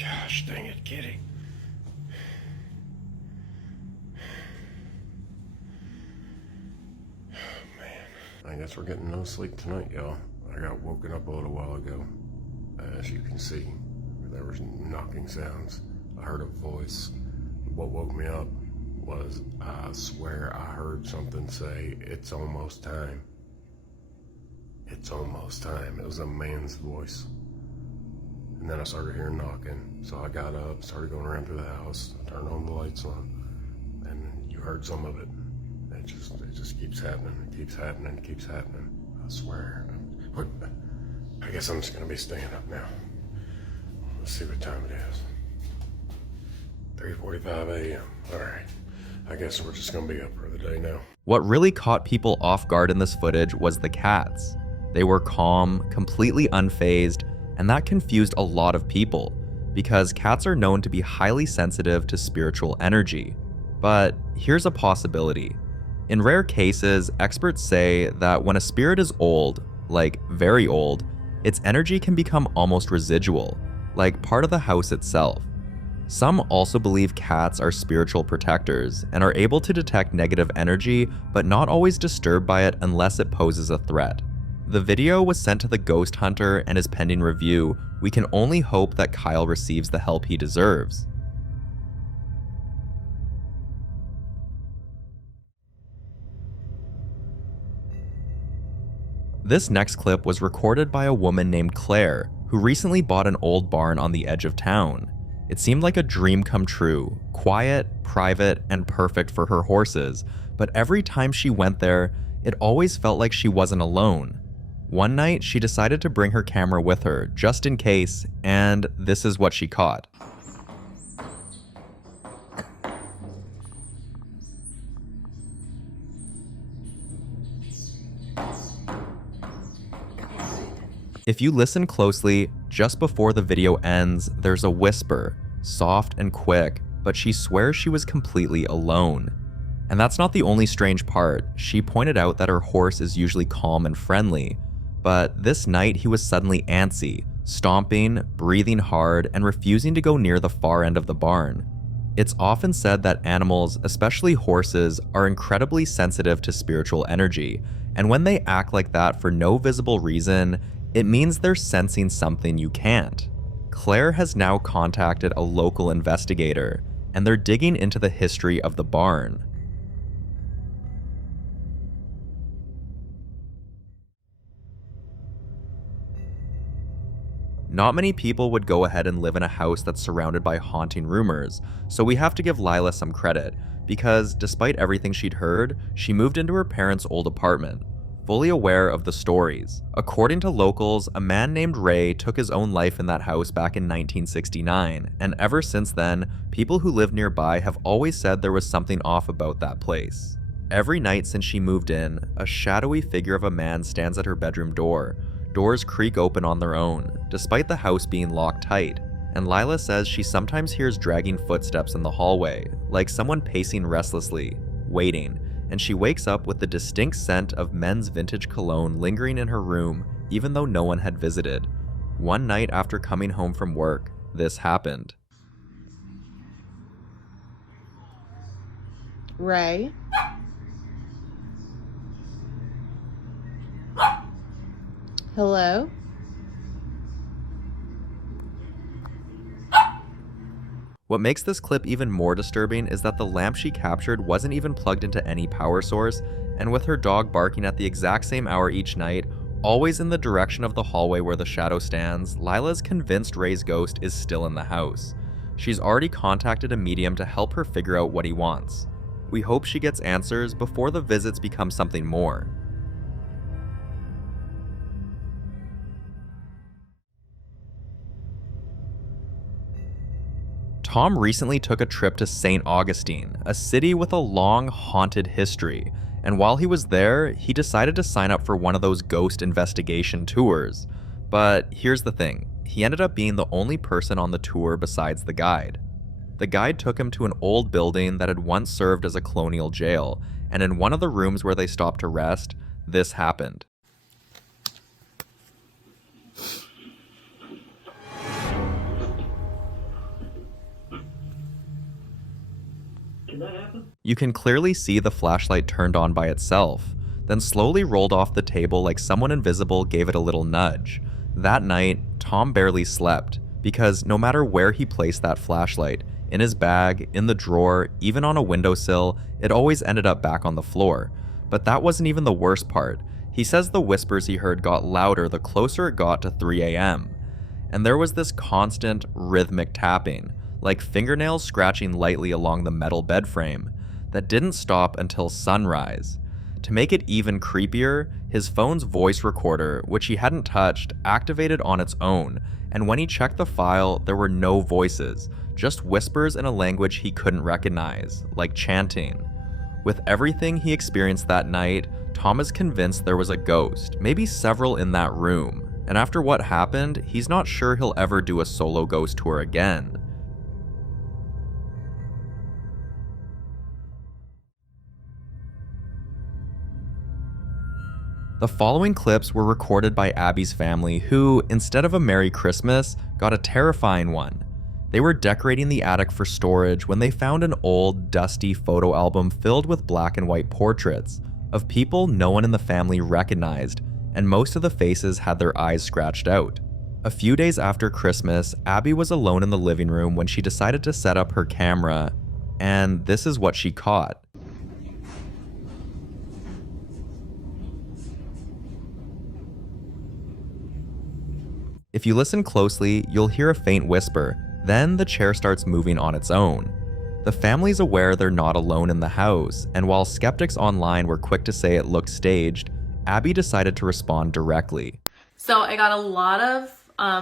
Gosh dang it, kitty. Man, I guess we're getting no sleep tonight, y'all. I got woken up a little while ago. As you can see, there was knocking sounds. I heard a voice. What woke me up was, I swear I heard something say, "It's almost time." It's almost time. It was a man's voice. And then I started hearing knocking. So I got up, started going around through the house, turned on the lights on, and you heard some of it. It just keeps happening. It keeps happening. It keeps happening. I swear. What? I guess I'm just gonna be staying up now. Let's see what time it is. 3:45 a.m. All right. I guess we're just gonna be up for the day now. What really caught people off guard in this footage was the cats. They were calm, completely unfazed, and that confused a lot of people, because cats are known to be highly sensitive to spiritual energy. But here's a possibility. In rare cases, experts say that when a spirit is old, like very old, its energy can become almost residual, like part of the house itself. Some also believe cats are spiritual protectors and are able to detect negative energy, but not always disturbed by it unless it poses a threat. The video was sent to the ghost hunter and is pending review. We can only hope that Kyle receives the help he deserves. This next clip was recorded by a woman named Claire, who recently bought an old barn on the edge of town. It seemed like a dream come true, quiet, private, and perfect for her horses, but every time she went there, it always felt like she wasn't alone. One night, she decided to bring her camera with her, just in case, and this is what she caught. If you listen closely, just before the video ends, there's a whisper, soft and quick, but she swears she was completely alone. And that's not the only strange part. She pointed out that her horse is usually calm and friendly, but this night he was suddenly antsy, stomping, breathing hard, and refusing to go near the far end of the barn. It's often said that animals, especially horses, are incredibly sensitive to spiritual energy, and when they act like that for no visible reason, it means they're sensing something you can't. Claire has now contacted a local investigator, and they're digging into the history of the barn. Not many people would go ahead and live in a house that's surrounded by haunting rumors, so we have to give Lila some credit, because despite everything she'd heard, she moved into her parents' old apartment, fully aware of the stories. According to locals, a man named Ray took his own life in that house back in 1969, and ever since then, people who live nearby have always said there was something off about that place. Every night since she moved in, a shadowy figure of a man stands at her bedroom door. Doors creak open on their own, despite the house being locked tight, and Lila says she sometimes hears dragging footsteps in the hallway, like someone pacing restlessly, waiting, and she wakes up with the distinct scent of men's vintage cologne lingering in her room even though no one had visited. One night after coming home from work, this happened. Ray? Hello? What makes this clip even more disturbing is that the lamp she captured wasn't even plugged into any power source, and with her dog barking at the exact same hour each night, always in the direction of the hallway where the shadow stands, Lila's convinced Ray's ghost is still in the house. She's already contacted a medium to help her figure out what he wants. We hope she gets answers before the visits become something more. Tom recently took a trip to St. Augustine, a city with a long, haunted history, and while he was there, he decided to sign up for one of those ghost investigation tours. But here's the thing, he ended up being the only person on the tour besides the guide. The guide took him to an old building that had once served as a colonial jail, and in one of the rooms where they stopped to rest, this happened. You can clearly see the flashlight turned on by itself, then slowly rolled off the table like someone invisible gave it a little nudge. That night, Tom barely slept, because no matter where he placed that flashlight, in his bag, in the drawer, even on a windowsill, it always ended up back on the floor. But that wasn't even the worst part. He says the whispers he heard got louder the closer it got to 3 a.m. And there was this constant, rhythmic tapping, like fingernails scratching lightly along the metal bed frame, that didn't stop until sunrise. To make it even creepier, his phone's voice recorder, which he hadn't touched, activated on its own, and when he checked the file, there were no voices, just whispers in a language he couldn't recognize, like chanting. With everything he experienced that night, Tom is convinced there was a ghost, maybe several in that room, and after what happened, he's not sure he'll ever do a solo ghost tour again. The following clips were recorded by Abby's family who, instead of a Merry Christmas, got a terrifying one. They were decorating the attic for storage when they found an old, dusty photo album filled with black and white portraits of people no one in the family recognized, and most of the faces had their eyes scratched out. A few days after Christmas, Abby was alone in the living room when she decided to set up her camera, and this is what she caught. If you listen closely, you'll hear a faint whisper, then the chair starts moving on its own. The family's aware they're not alone in the house, and while skeptics online were quick to say it looked staged, Abby decided to respond directly. So I got a lot of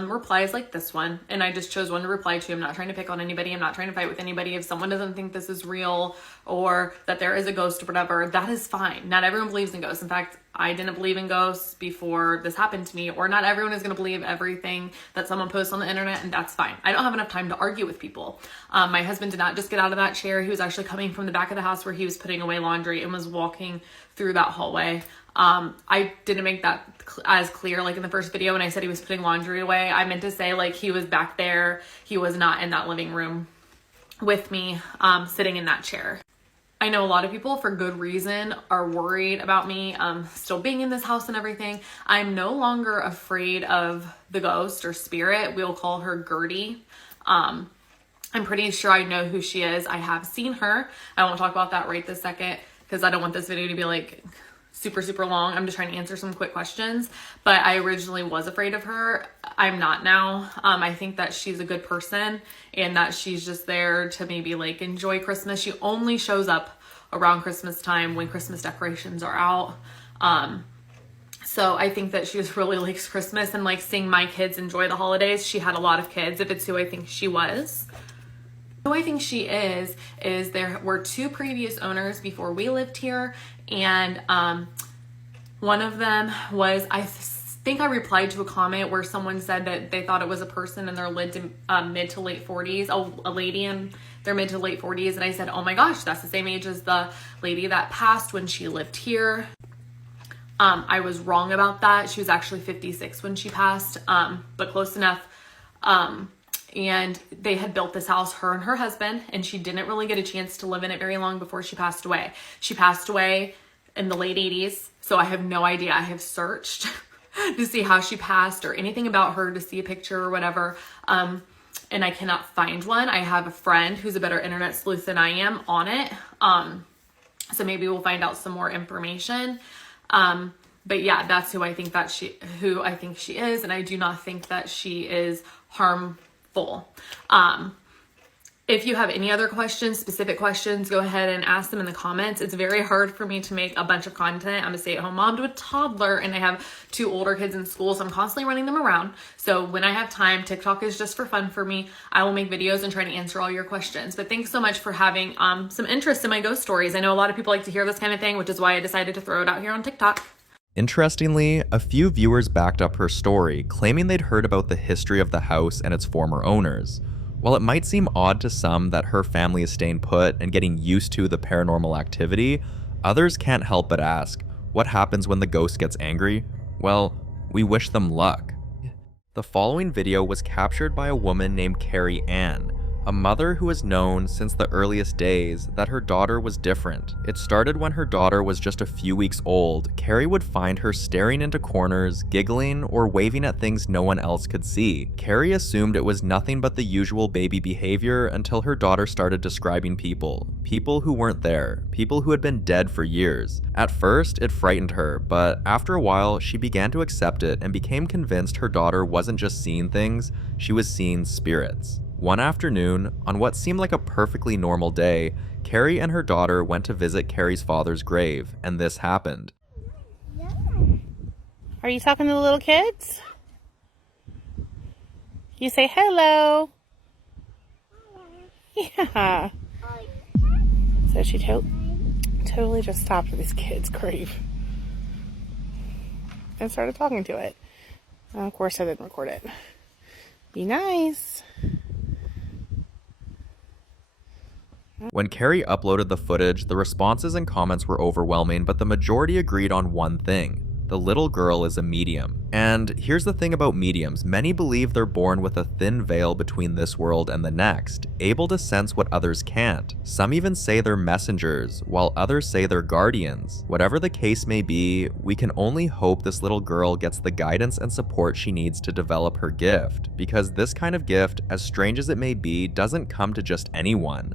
replies like this one, and I just chose one to reply to. I'm not trying to pick on anybody. I'm not trying to fight with anybody. If someone doesn't think this is real or that there is a ghost or whatever, that is fine. Not everyone believes in ghosts. In fact, I didn't believe in ghosts before this happened to me, or not everyone is going to believe everything that someone posts on the internet, and that's fine. I don't have enough time to argue with people. My husband did not just get out of that chair. He was actually coming from the back of the house where he was putting away laundry and was walking through that hallway. I didn't make that as clear like in the first video when I said he was putting laundry away. I meant to say like he was back there. He was not in that living room with me, sitting in that chair. I know a lot of people, for good reason, are worried about me still being in this house and everything. I'm no longer afraid of the ghost or spirit. We'll call her Gertie. I'm pretty sure I know who she is. I have seen her. I won't talk about that right this second because I don't want this video to be like super long. I'm just trying to answer some quick questions, but I originally was afraid of her. I'm not now. I think that she's a good person and that she's just there to maybe like enjoy Christmas. She only shows up around Christmas time when Christmas decorations are out. So I think that she just really likes Christmas and like seeing my kids enjoy the holidays. She had a lot of kids, if it's who I think she was. Who I think she is there were two previous owners before we lived here, and one of them was, I think I replied to a comment where someone said that they thought it was a person in their mid to late 40s, a lady in their mid to late 40s, and I said, oh my gosh, that's the same age as the lady that passed when she lived here. I was wrong about that. She was actually 56 when she passed, but close enough. And they had built this house, her and her husband, and she didn't really get a chance to live in it very long before she passed away. She passed away in the late 80s, so I have no idea. I have searched to see how she passed or anything about her, to see a picture or whatever, and I cannot find one. I have a friend who's a better internet sleuth than I am on it, so maybe we'll find out some more information. But yeah, that's who I think she is, and I do not think that she is harmful. If you have any other questions, specific questions, go ahead and ask them in the comments. It's very hard for me to make a bunch of content. I'm a stay-at-home mom to a toddler, and I have two older kids in school, so I'm constantly running them around. So when I have time, TikTok is just for fun for me. I will make videos and try to answer all your questions. But thanks so much for having some interest in my ghost stories. I know a lot of people like to hear this kind of thing, which is why I decided to throw it out here on TikTok. Interestingly, a few viewers backed up her story, claiming they'd heard about the history of the house and its former owners. While it might seem odd to some that her family is staying put and getting used to the paranormal activity, others can't help but ask, what happens when the ghost gets angry? Well, we wish them luck. The following video was captured by a woman named Carrie Ann, a mother who has known since the earliest days that her daughter was different. It started when her daughter was just a few weeks old. Carrie would find her staring into corners, giggling, or waving at things no one else could see. Carrie assumed it was nothing but the usual baby behavior until her daughter started describing people who weren't there, people who had been dead for years. At first, it frightened her, but after a while, she began to accept it and became convinced her daughter wasn't just seeing things, she was seeing spirits. One afternoon, on what seemed like a perfectly normal day, Carrie and her daughter went to visit Carrie's father's grave, and this happened. Are you talking to the little kids? You say hello. Yeah. So she totally just stopped at this kid's grave and started talking to it. And of course I didn't record it. Be nice. When Carrie uploaded the footage, the responses and comments were overwhelming, but the majority agreed on one thing. the little girl is a medium. And here's the thing about mediums, many believe they're born with a thin veil between this world and the next, able to sense what others can't. Some even say they're messengers, while others say they're guardians. Whatever the case may be, we can only hope this little girl gets the guidance and support she needs to develop her gift, because this kind of gift, as strange as it may be, doesn't come to just anyone.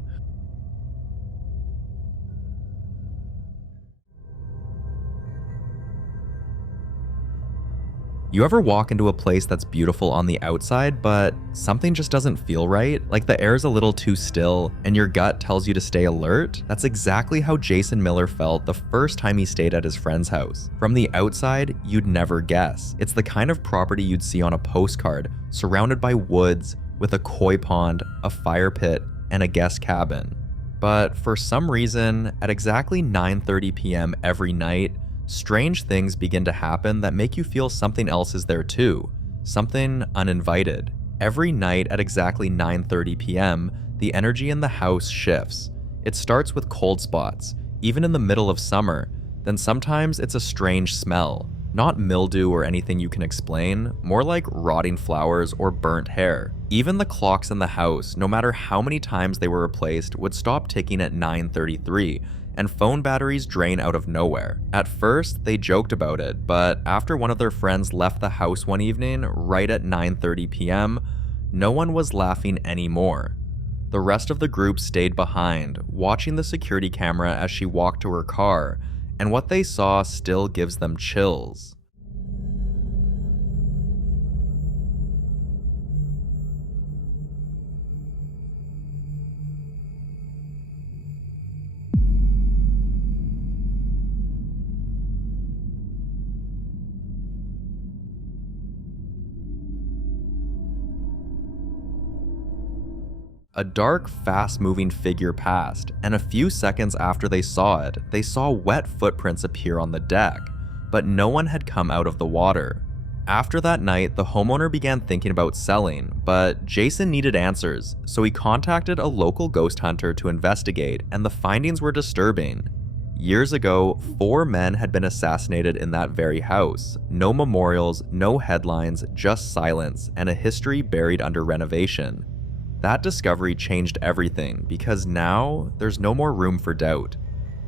You ever walk into a place that's beautiful on the outside, but something just doesn't feel right? Like the air's a little too still, and your gut tells you to stay alert? That's exactly how Jason Miller felt the first time he stayed at his friend's house. From the outside, you'd never guess. It's the kind of property you'd see on a postcard, surrounded by woods, with a koi pond, a fire pit, and a guest cabin. But for some reason, at exactly 9:30 p.m. every night, strange things begin to happen that make you feel something else is there too, something uninvited. Every night at exactly 9:30 p.m., the energy in the house shifts. It starts with cold spots, even in the middle of summer, then sometimes it's a strange smell, not mildew or anything you can explain, more like rotting flowers or burnt hair. Even the clocks in the house, no matter how many times they were replaced, would stop ticking at 9:33, and phone batteries drain out of nowhere. At first, they joked about it, but after one of their friends left the house one evening, right at 9:30 p.m., no one was laughing anymore. The rest of the group stayed behind, watching the security camera as she walked to her car, and what they saw still gives them chills. A dark, fast-moving figure passed, and a few seconds after they saw it, they saw wet footprints appear on the deck, but no one had come out of the water. After that night, the homeowner began thinking about selling, but Jason needed answers, so he contacted a local ghost hunter to investigate, and the findings were disturbing. Years ago, 4 men had been assassinated in that very house. No memorials, no headlines, just silence, and a history buried under renovation. That discovery changed everything, because now there's no more room for doubt.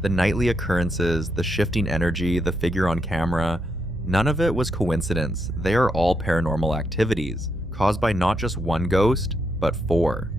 The nightly occurrences, the shifting energy, the figure on camera, none of it was coincidence. They are all paranormal activities, caused by not just one ghost, but 4.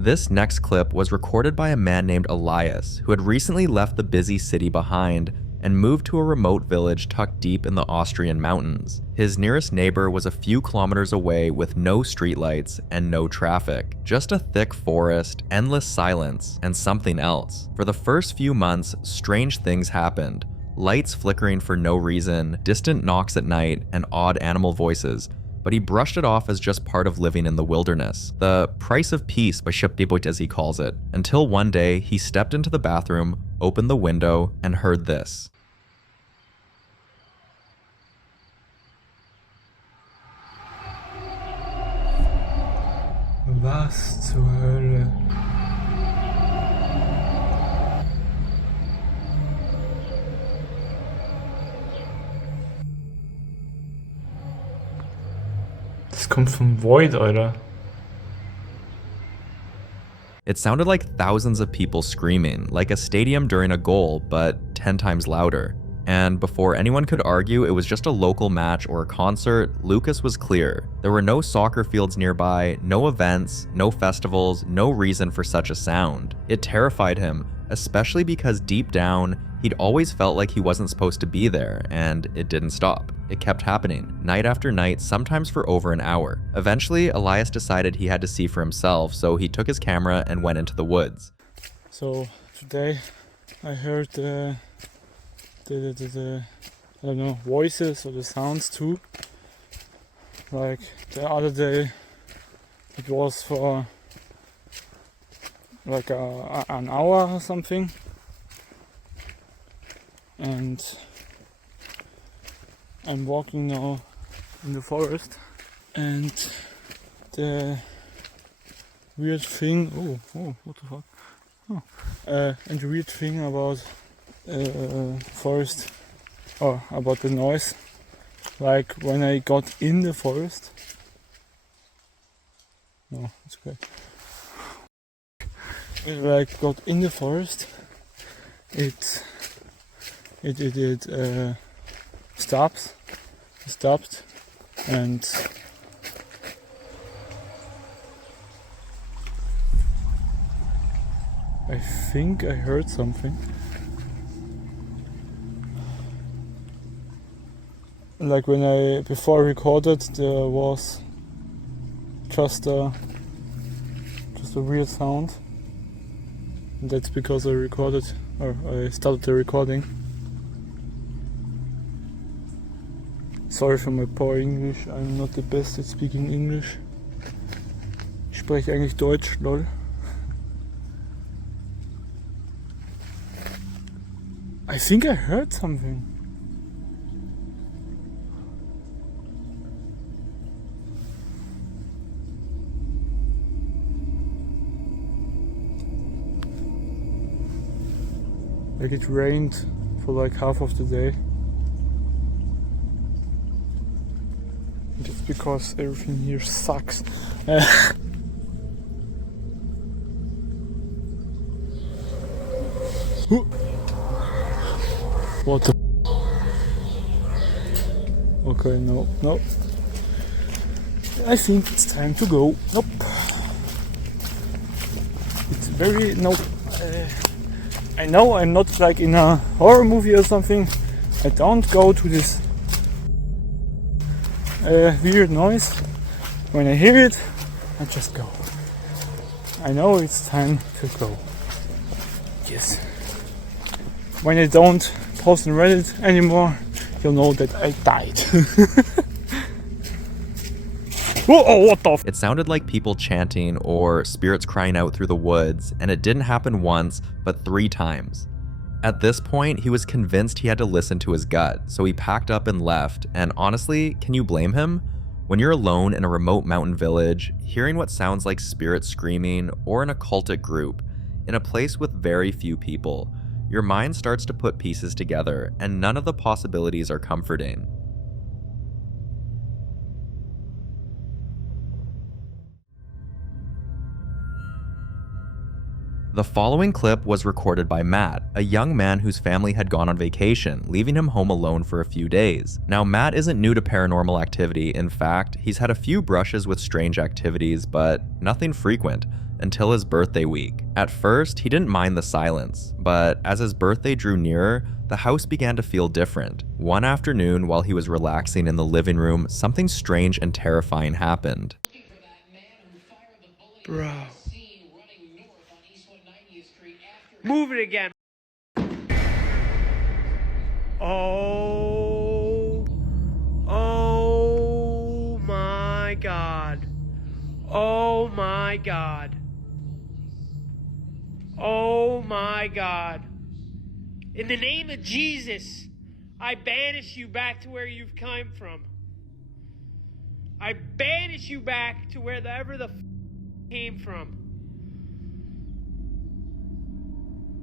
This next clip was recorded by a man named Elias, who had recently left the busy city behind and moved to a remote village tucked deep in the Austrian mountains. His nearest neighbor was a few kilometers away with no streetlights and no traffic, just a thick forest, endless silence, and something else. For the first few months, strange things happened. Lights flickering for no reason, distant knocks at night, and odd animal voices, but he brushed it off as just part of living in the wilderness. The price of peace, as he calls it, until one day he stepped into the bathroom, opened the window, and heard this. Was zur Hölle? Das kommt vom Void, Alter. It sounded like thousands of people screaming, like a stadium during a goal, but 10 times louder. And before anyone could argue it was just a local match or a concert, Lucas was clear. There were no soccer fields nearby, no events, no festivals, no reason for such a sound. It terrified him, especially because deep down, he'd always felt like he wasn't supposed to be there, and it didn't stop. It kept happening, night after night, sometimes for over an hour. Eventually, Elias decided he had to see for himself, so he took his camera and went into the woods. So, today I heard the I don't know, voices or the sounds too. Like the other day, it was for like an hour or something, and I'm walking now in the forest, and the weird thing. Oh, what the fuck? Oh. And the weird thing about forest, or about the noise, like when I got in the forest. No, it's okay. When I got in the forest, it stopped, and I think I heard something. Like when I before I recorded, there was just a weird sound. And that's because I recorded, or I started the recording. Sorry for my poor English. I'm not the best at speaking English. Ich spreche eigentlich Deutsch, lol. I think I heard something. Like it rained for like half of the day. Just because everything here sucks. What the? Okay, no. I think it's time to go. Nope. It's very nope. I know I'm not like in a horror movie or something. I don't go to this weird noise. When I hear it, I just go. I know it's time to go. Yes. When I don't post on Reddit anymore, you'll know that I died. Oh, what the? It sounded like people chanting or spirits crying out through the woods, and it didn't happen once, but 3 times. At this point, he was convinced he had to listen to his gut, so he packed up and left, and honestly, can you blame him? When you're alone in a remote mountain village, hearing what sounds like spirits screaming, or in a cultic group, in a place with very few people, your mind starts to put pieces together, and none of the possibilities are comforting. The following clip was recorded by Matt, a young man whose family had gone on vacation, leaving him home alone for a few days. Now, Matt isn't new to paranormal activity. In fact, he's had a few brushes with strange activities, but nothing frequent, until his birthday week. At first, he didn't mind the silence, but as his birthday drew nearer, the house began to feel different. One afternoon, while he was relaxing in the living room, something strange and terrifying happened. Bro. Move it again. Oh my God. Oh my God. Oh my God. In the name of Jesus, I banish you back to where you've come from. I banish you back to wherever the came from.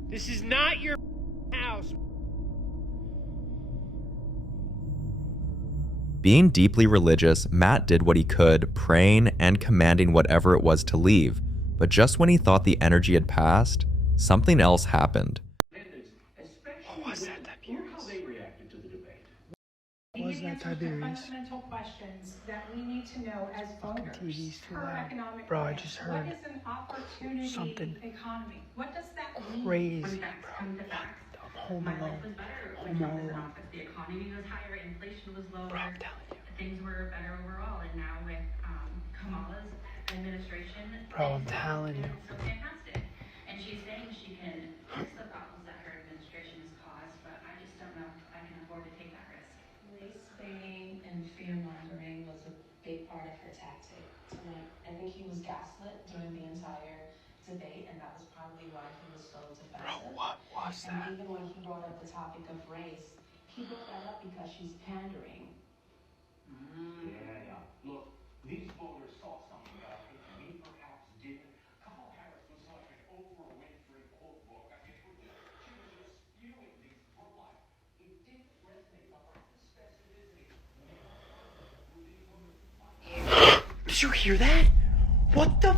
This is not your house. Being deeply religious, Matt did what he could, praying and commanding whatever it was to leave. But just when he thought the energy had passed, something else happened. What was that, Tiberius? What was that, Tiberius? Fundamental questions that we need to know as Fucking voters. TV's too Per loud. economic Bro, I right. just heard What is an opportunity something economy? What does that mean? crazy, When facts come to facts. Home My life Alone. was better Home when Trump was in Alone. office. The economy was higher, inflation was lower. Bro, I'm telling you. Things were better overall, and now with Kamala's administration, Bro, I'm telling you. it's so fantastic. And she's saying she can fix the problems that her administration has caused, but I just don't know if I can afford to take that risk. Race baiting and fear mongering was a big part of her tactic tonight. I think he was gaslit during the entire debate, and that was probably why he was so defensive. Bro, what was that? And even when he brought up the topic of race, he brought that up because she's pandering. Yeah. Look, these voters saw something about it, and we perhaps didn't. Did you hear that? What the?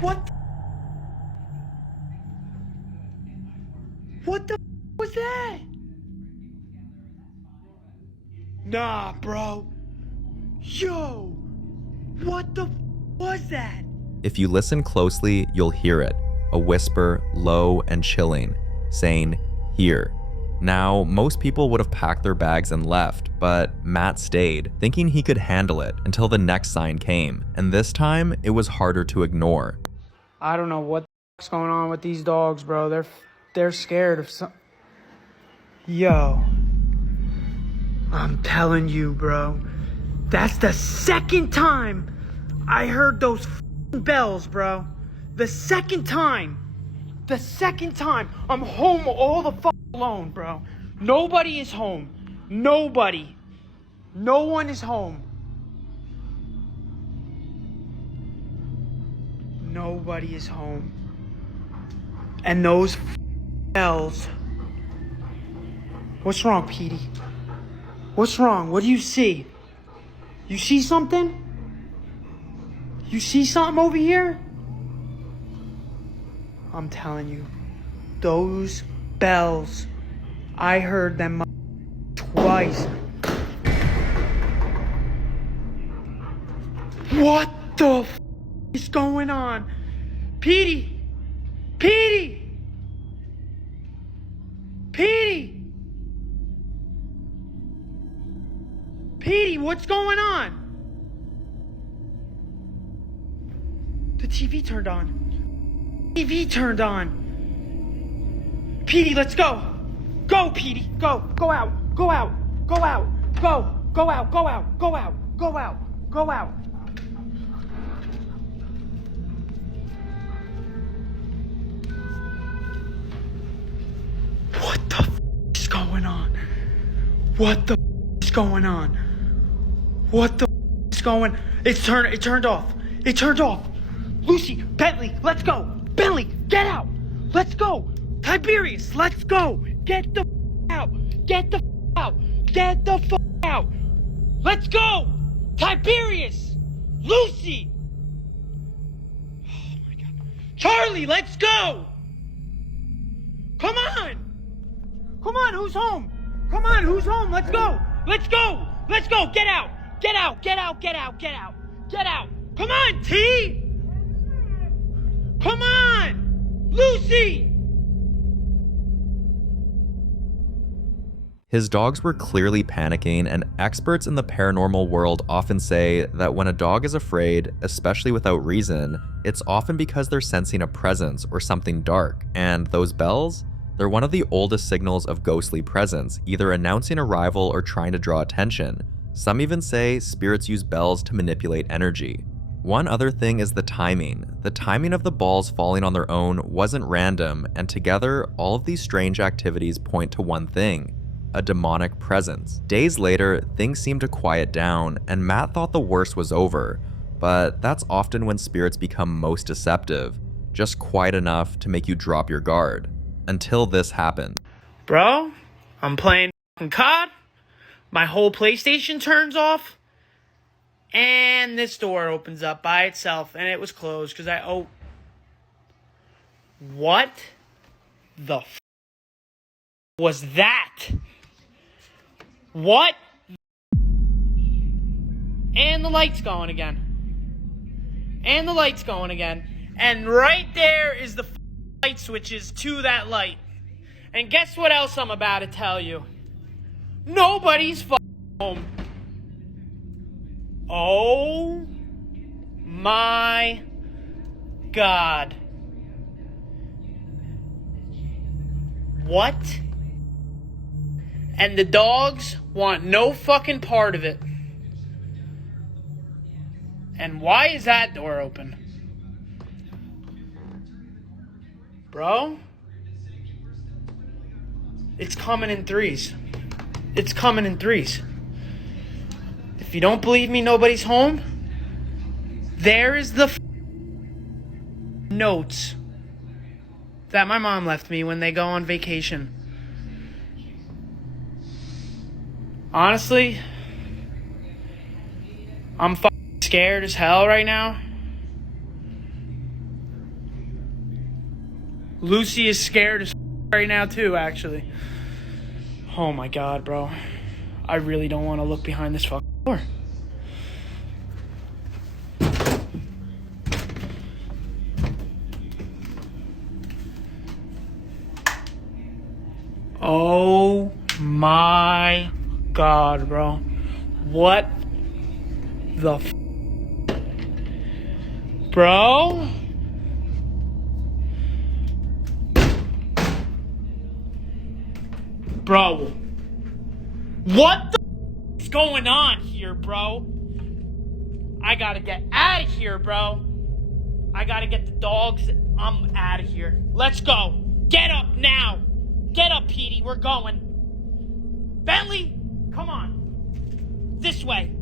What? What the was that? Nah, bro. Yo, what the was that? If you listen closely, you'll hear it, a whisper, low and chilling, saying, "Here." Now, most people would have packed their bags and left, but Matt stayed, thinking he could handle it until the next sign came, and this time, it was harder to ignore. I don't know what's going on with these dogs, bro. They're scared of some... Yo. I'm telling you, bro. That's the second time I heard those bells, bro. The second time. The second time. I'm home all the alone, bro. Nobody is home. Nobody. No one is home. Nobody is home. And those bells. What's wrong, Petey? What's wrong? What do you see? You see something? You see something over here? I'm telling you, those bells, I heard them twice. What the is going on? Petey! Petey! Petey! Petey, what's going on? The TV turned on. TV turned on. Petey, let's go. Go, Petey. Go. Go out. Go out. Go out. Go. Go out. Go out. Go out. Go out. Go out. What the is going on? What the is going on? What the is going? It turned off. It turned off. Lucy, Bentley, let's go. Bentley, get out. Let's go. Tiberius, let's go. Get the out. Get the out. Get the out. Let's go. Tiberius. Lucy. Oh my God. Charlie, let's go. Come on. Come on, who's home? Come on, who's home? Let's go. Let's go. Let's go. Get out. Get out. Get out. Get out. Get out. Get out. Come on, T. Come on. Lucy. His dogs were clearly panicking, and experts in the paranormal world often say that when a dog is afraid, especially without reason, it's often because they're sensing a presence or something dark, and those bells? They're one of the oldest signals of ghostly presence, either announcing arrival or trying to draw attention. Some even say spirits use bells to manipulate energy. One other thing is the timing. The timing of the balls falling on their own wasn't random, and together, all of these strange activities point to one thing: a demonic presence. Days later, things seemed to quiet down, and Matt thought the worst was over, but that's often when spirits become most deceptive, just quiet enough to make you drop your guard. Until this happened. Bro, I'm playing COD, my whole PlayStation turns off, and this door opens up by itself, and it was closed because what the was that? What? And the light's going again. And the light's going again. And right there is the light switches to that light. And guess what else I'm about to tell you? Nobody's home. Oh my God. What? And the dogs want no fucking part of it. And why is that door open? Bro? It's coming in threes. It's coming in threes. If you don't believe me, nobody's home. There is the notes that my mom left me when they go on vacation. Honestly, I'm scared as hell right now. Lucy is scared as right now too, actually. Oh my god, bro. I really don't want to look behind this fucking door. Oh my god, bro. What the bro? Bro. What the is going on here, bro? I gotta get out of here, bro. I gotta get the dogs. I'm out of here. Let's go. Get up now. Get up, Petey. We're going. Bentley, come on. This way.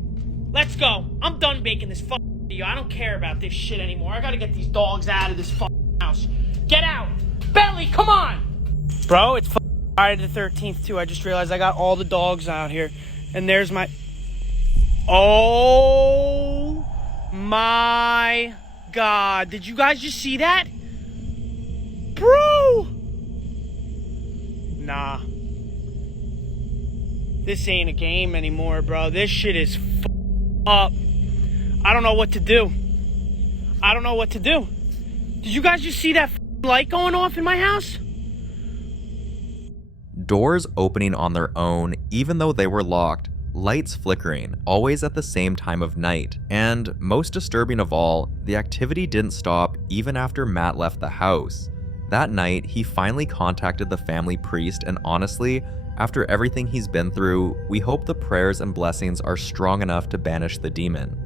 Let's go. I'm done making this fucking video. I don't care about this shit anymore. I gotta get these dogs out of this fucking house. Get out. Bentley, come on. Bro, it's Friday the 13th too. I just realized I got all the dogs out here. And there's my... Oh my god. Did you guys just see that? Bro! Nah. This ain't a game anymore, bro. This shit is up. I don't know what to do. I don't know what to do. Did you guys just see that light going off in my house? Doors opening on their own, even though they were locked, lights flickering, always at the same time of night. And most disturbing of all, the activity didn't stop even after Matt left the house. That night, he finally contacted the family priest, and honestly, after everything he's been through, we hope the prayers and blessings are strong enough to banish the demon.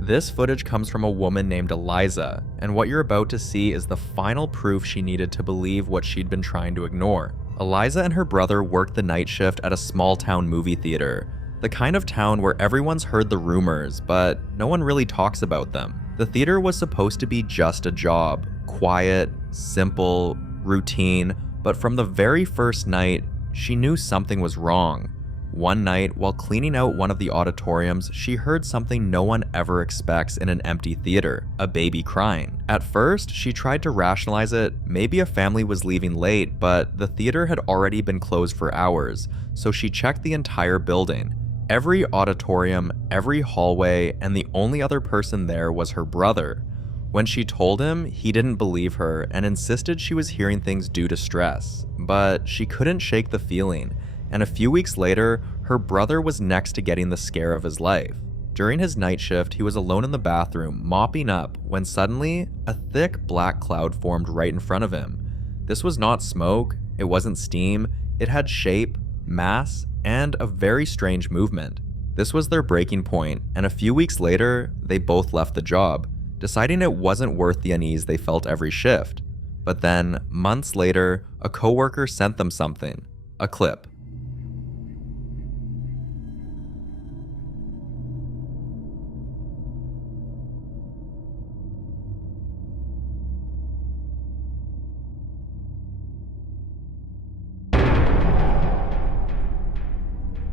This footage comes from a woman named Eliza, and what you're about to see is the final proof she needed to believe what she'd been trying to ignore. Eliza and her brother worked the night shift at a small-town movie theater, the kind of town where everyone's heard the rumors, but no one really talks about them. The theater was supposed to be just a job, quiet, simple, routine, but from the very first night, she knew something was wrong. One night, while cleaning out one of the auditoriums, she heard something no one ever expects in an empty theater, a baby crying. At first, she tried to rationalize it, maybe a family was leaving late, but the theater had already been closed for hours, so she checked the entire building. Every auditorium, every hallway, and the only other person there was her brother. When she told him, he didn't believe her and insisted she was hearing things due to stress. But she couldn't shake the feeling, and a few weeks later, her brother was next to getting the scare of his life. During his night shift, he was alone in the bathroom, mopping up, when suddenly, a thick black cloud formed right in front of him. This was not smoke, it wasn't steam, it had shape, mass, and a very strange movement. This was their breaking point, and a few weeks later, they both left the job, deciding it wasn't worth the unease they felt every shift. But then, months later, a coworker sent them something, a clip.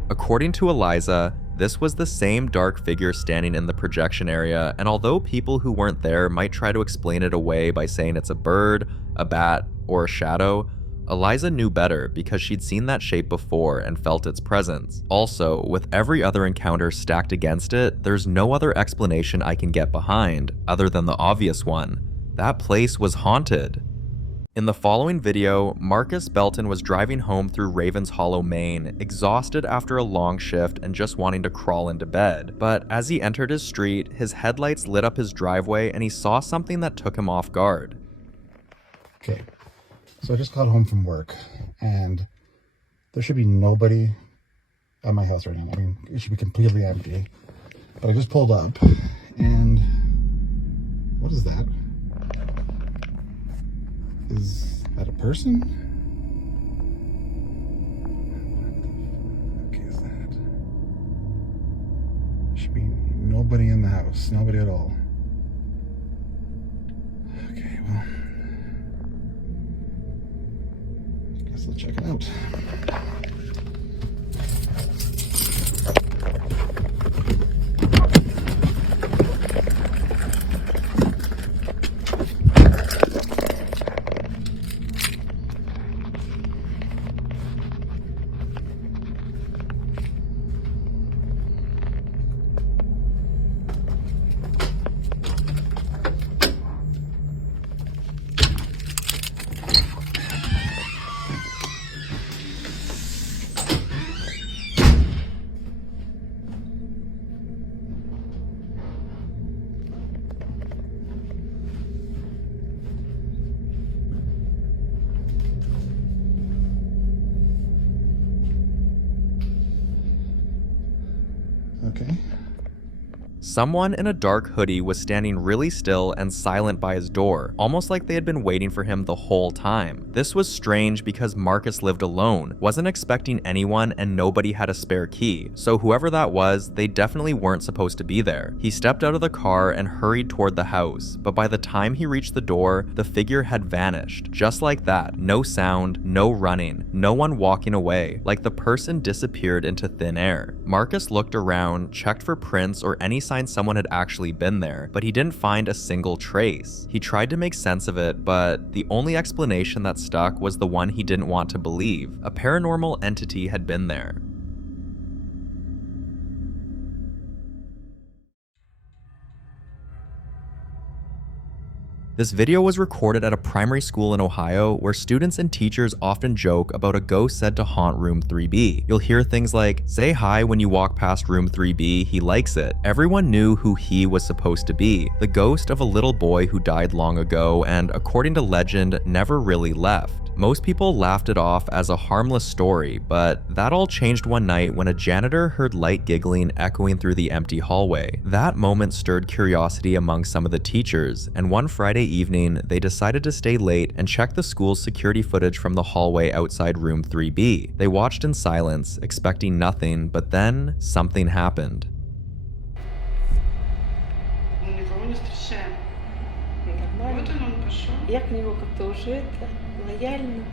According to Eliza, this was the same dark figure standing in the projection area, and although people who weren't there might try to explain it away by saying it's a bird, a bat, or a shadow, Eliza knew better because she'd seen that shape before and felt its presence. Also, with every other encounter stacked against it, there's no other explanation I can get behind, other than the obvious one. That place was haunted. In the following video, Marcus Belton was driving home through Ravens Hollow, Maine, exhausted after a long shift and just wanting to crawl into bed. But as he entered his street, his headlights lit up his driveway and he saw something that took him off guard. Okay, so I just got home from work and there should be nobody at my house right now. I mean, it should be completely empty. But I just pulled up and what is that? Is that a person? What the fuck is that? There should be nobody in the house. Nobody at all. Okay, well. So check it out. Okay. Someone in a dark hoodie was standing really still and silent by his door, almost like they had been waiting for him the whole time. This was strange because Marcus lived alone, wasn't expecting anyone, and nobody had a spare key, so whoever that was, they definitely weren't supposed to be there. He stepped out of the car and hurried toward the house, but by the time he reached the door, the figure had vanished. Just like that, no sound, no running, no one walking away, like the person disappeared into thin air. Marcus looked around, checked for prints or any sign someone had actually been there, but he didn't find a single trace. He tried to make sense of it, but the only explanation that stuck was the one he didn't want to believe. A paranormal entity had been there. This video was recorded at a primary school in Ohio where students and teachers often joke about a ghost said to haunt room 3B. You'll hear things like, "Say hi when you walk past room 3B, he likes it." Everyone knew who he was supposed to be, the ghost of a little boy who died long ago and, according to legend, never really left. Most people laughed it off as a harmless story, but that all changed one night when a janitor heard light giggling echoing through the empty hallway. That moment stirred curiosity among some of the teachers, and one Friday evening, they decided to stay late and check the school's security footage from the hallway outside room 3B. They watched in silence, expecting nothing, but then something happened. Я к нему как-то уже лояльно.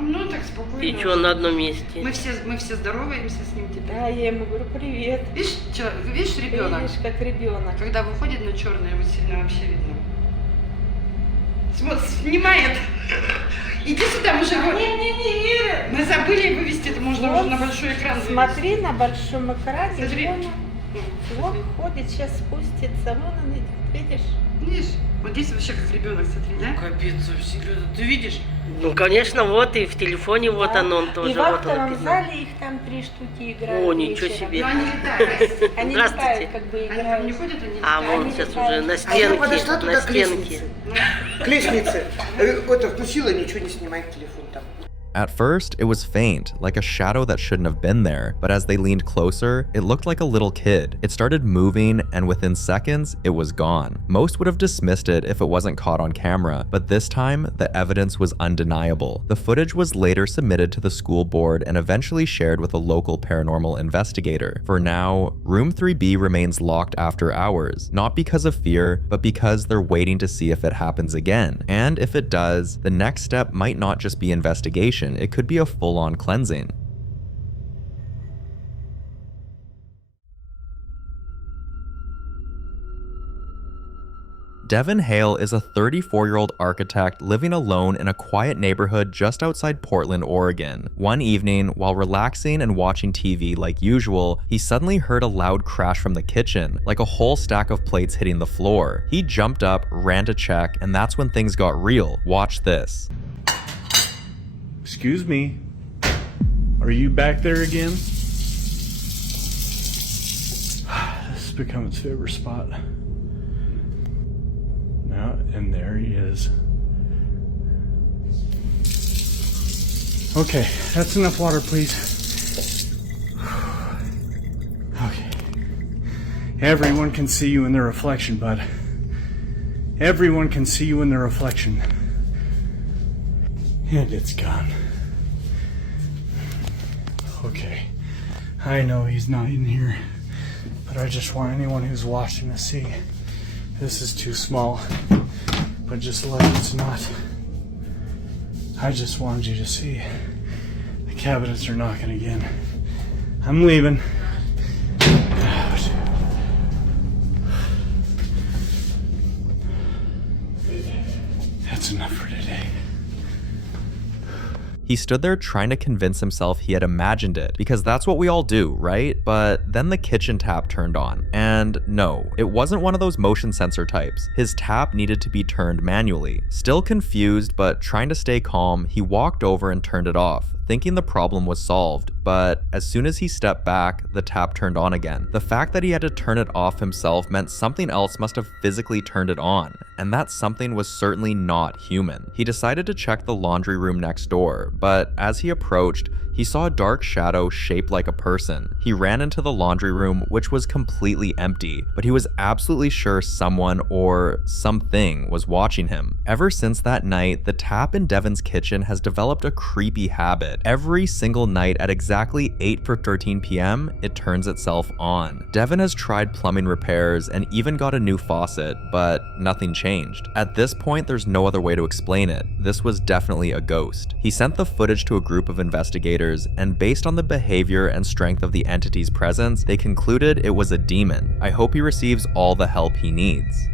Ну так спокойно. И что, на одном месте? Мы все здороваемся с ним теперь. Да, я ему говорю, привет. Видишь ребенок? Видишь, как ребенок. Когда выходит на черное, его сильно вообще видно. Снимает. Иди сюда, мы же не верят. Мы забыли вывести, это можно уже на большой экран вывести. Смотри на большом экране. Смотри. Вон ходит, сейчас спустится. Вон он идет, видишь? Видишь? Вот здесь вообще как ребенок, смотри, да? Капец, вообще, ты видишь? Ну, конечно, вот и в телефоне вот Да. он тоже. И в актовом зале их там 3 штуки играют. О, ничего себе. Но они летают. Они летают, как бы играют. Они там не ходят, они А летают. вон сейчас уже на стенке, я подошла туда к лестнице. К лестнице. Это включила, ничего не снимает телефон там. At first, it was faint, like a shadow that shouldn't have been there, but as they leaned closer, it looked like a little kid. It started moving, and within seconds, it was gone. Most would have dismissed it if it wasn't caught on camera, but this time, the evidence was undeniable. The footage was later submitted to the school board and eventually shared with a local paranormal investigator. For now, room 3B remains locked after hours, not because of fear, but because they're waiting to see if it happens again. And if it does, the next step might not just be investigation. It could be a full-on cleansing. Devin Hale is a 34-year-old architect living alone in a quiet neighborhood just outside Portland, Oregon. One evening, while relaxing and watching TV like usual, he suddenly heard a loud crash from the kitchen, like a whole stack of plates hitting the floor. He jumped up, ran to check, and that's when things got real. Watch this. Excuse me. Are you back there again? This has become its favorite spot. Now, and there he is. Okay, that's enough water, please. Okay. Everyone can see you in their reflection, bud. Everyone can see you in their reflection. And it's gone. Okay, I know he's not in here, but I just want anyone who's watching to see. This is too small, but just look, it's I just wanted you to see the cabinets are knocking again. I'm leaving. Out. That's enough for today. He stood there trying to convince himself he had imagined it, because that's what we all do, right? But then the kitchen tap turned on, and no, it wasn't one of those motion sensor types. His tap needed to be turned manually. Still confused, but trying to stay calm, he walked over and turned it off, thinking the problem was solved, but as soon as he stepped back, the tap turned on again. The fact that he had to turn it off himself meant something else must have physically turned it on, and that something was certainly not human. He decided to check the laundry room next door, but as he approached, he saw a dark shadow shaped like a person. He ran into the laundry room, which was completely empty, but he was absolutely sure someone or something was watching him. Ever since that night, the tap in Devon's kitchen has developed a creepy habit. Every single night at exactly 8:13 p.m., it turns itself on. Devon has tried plumbing repairs and even got a new faucet, but nothing changed. At this point, there's no other way to explain it. This was definitely a ghost. He sent the footage to a group of investigators, and based on the behavior and strength of the entity's presence, they concluded it was a demon. I hope he receives all the help he needs.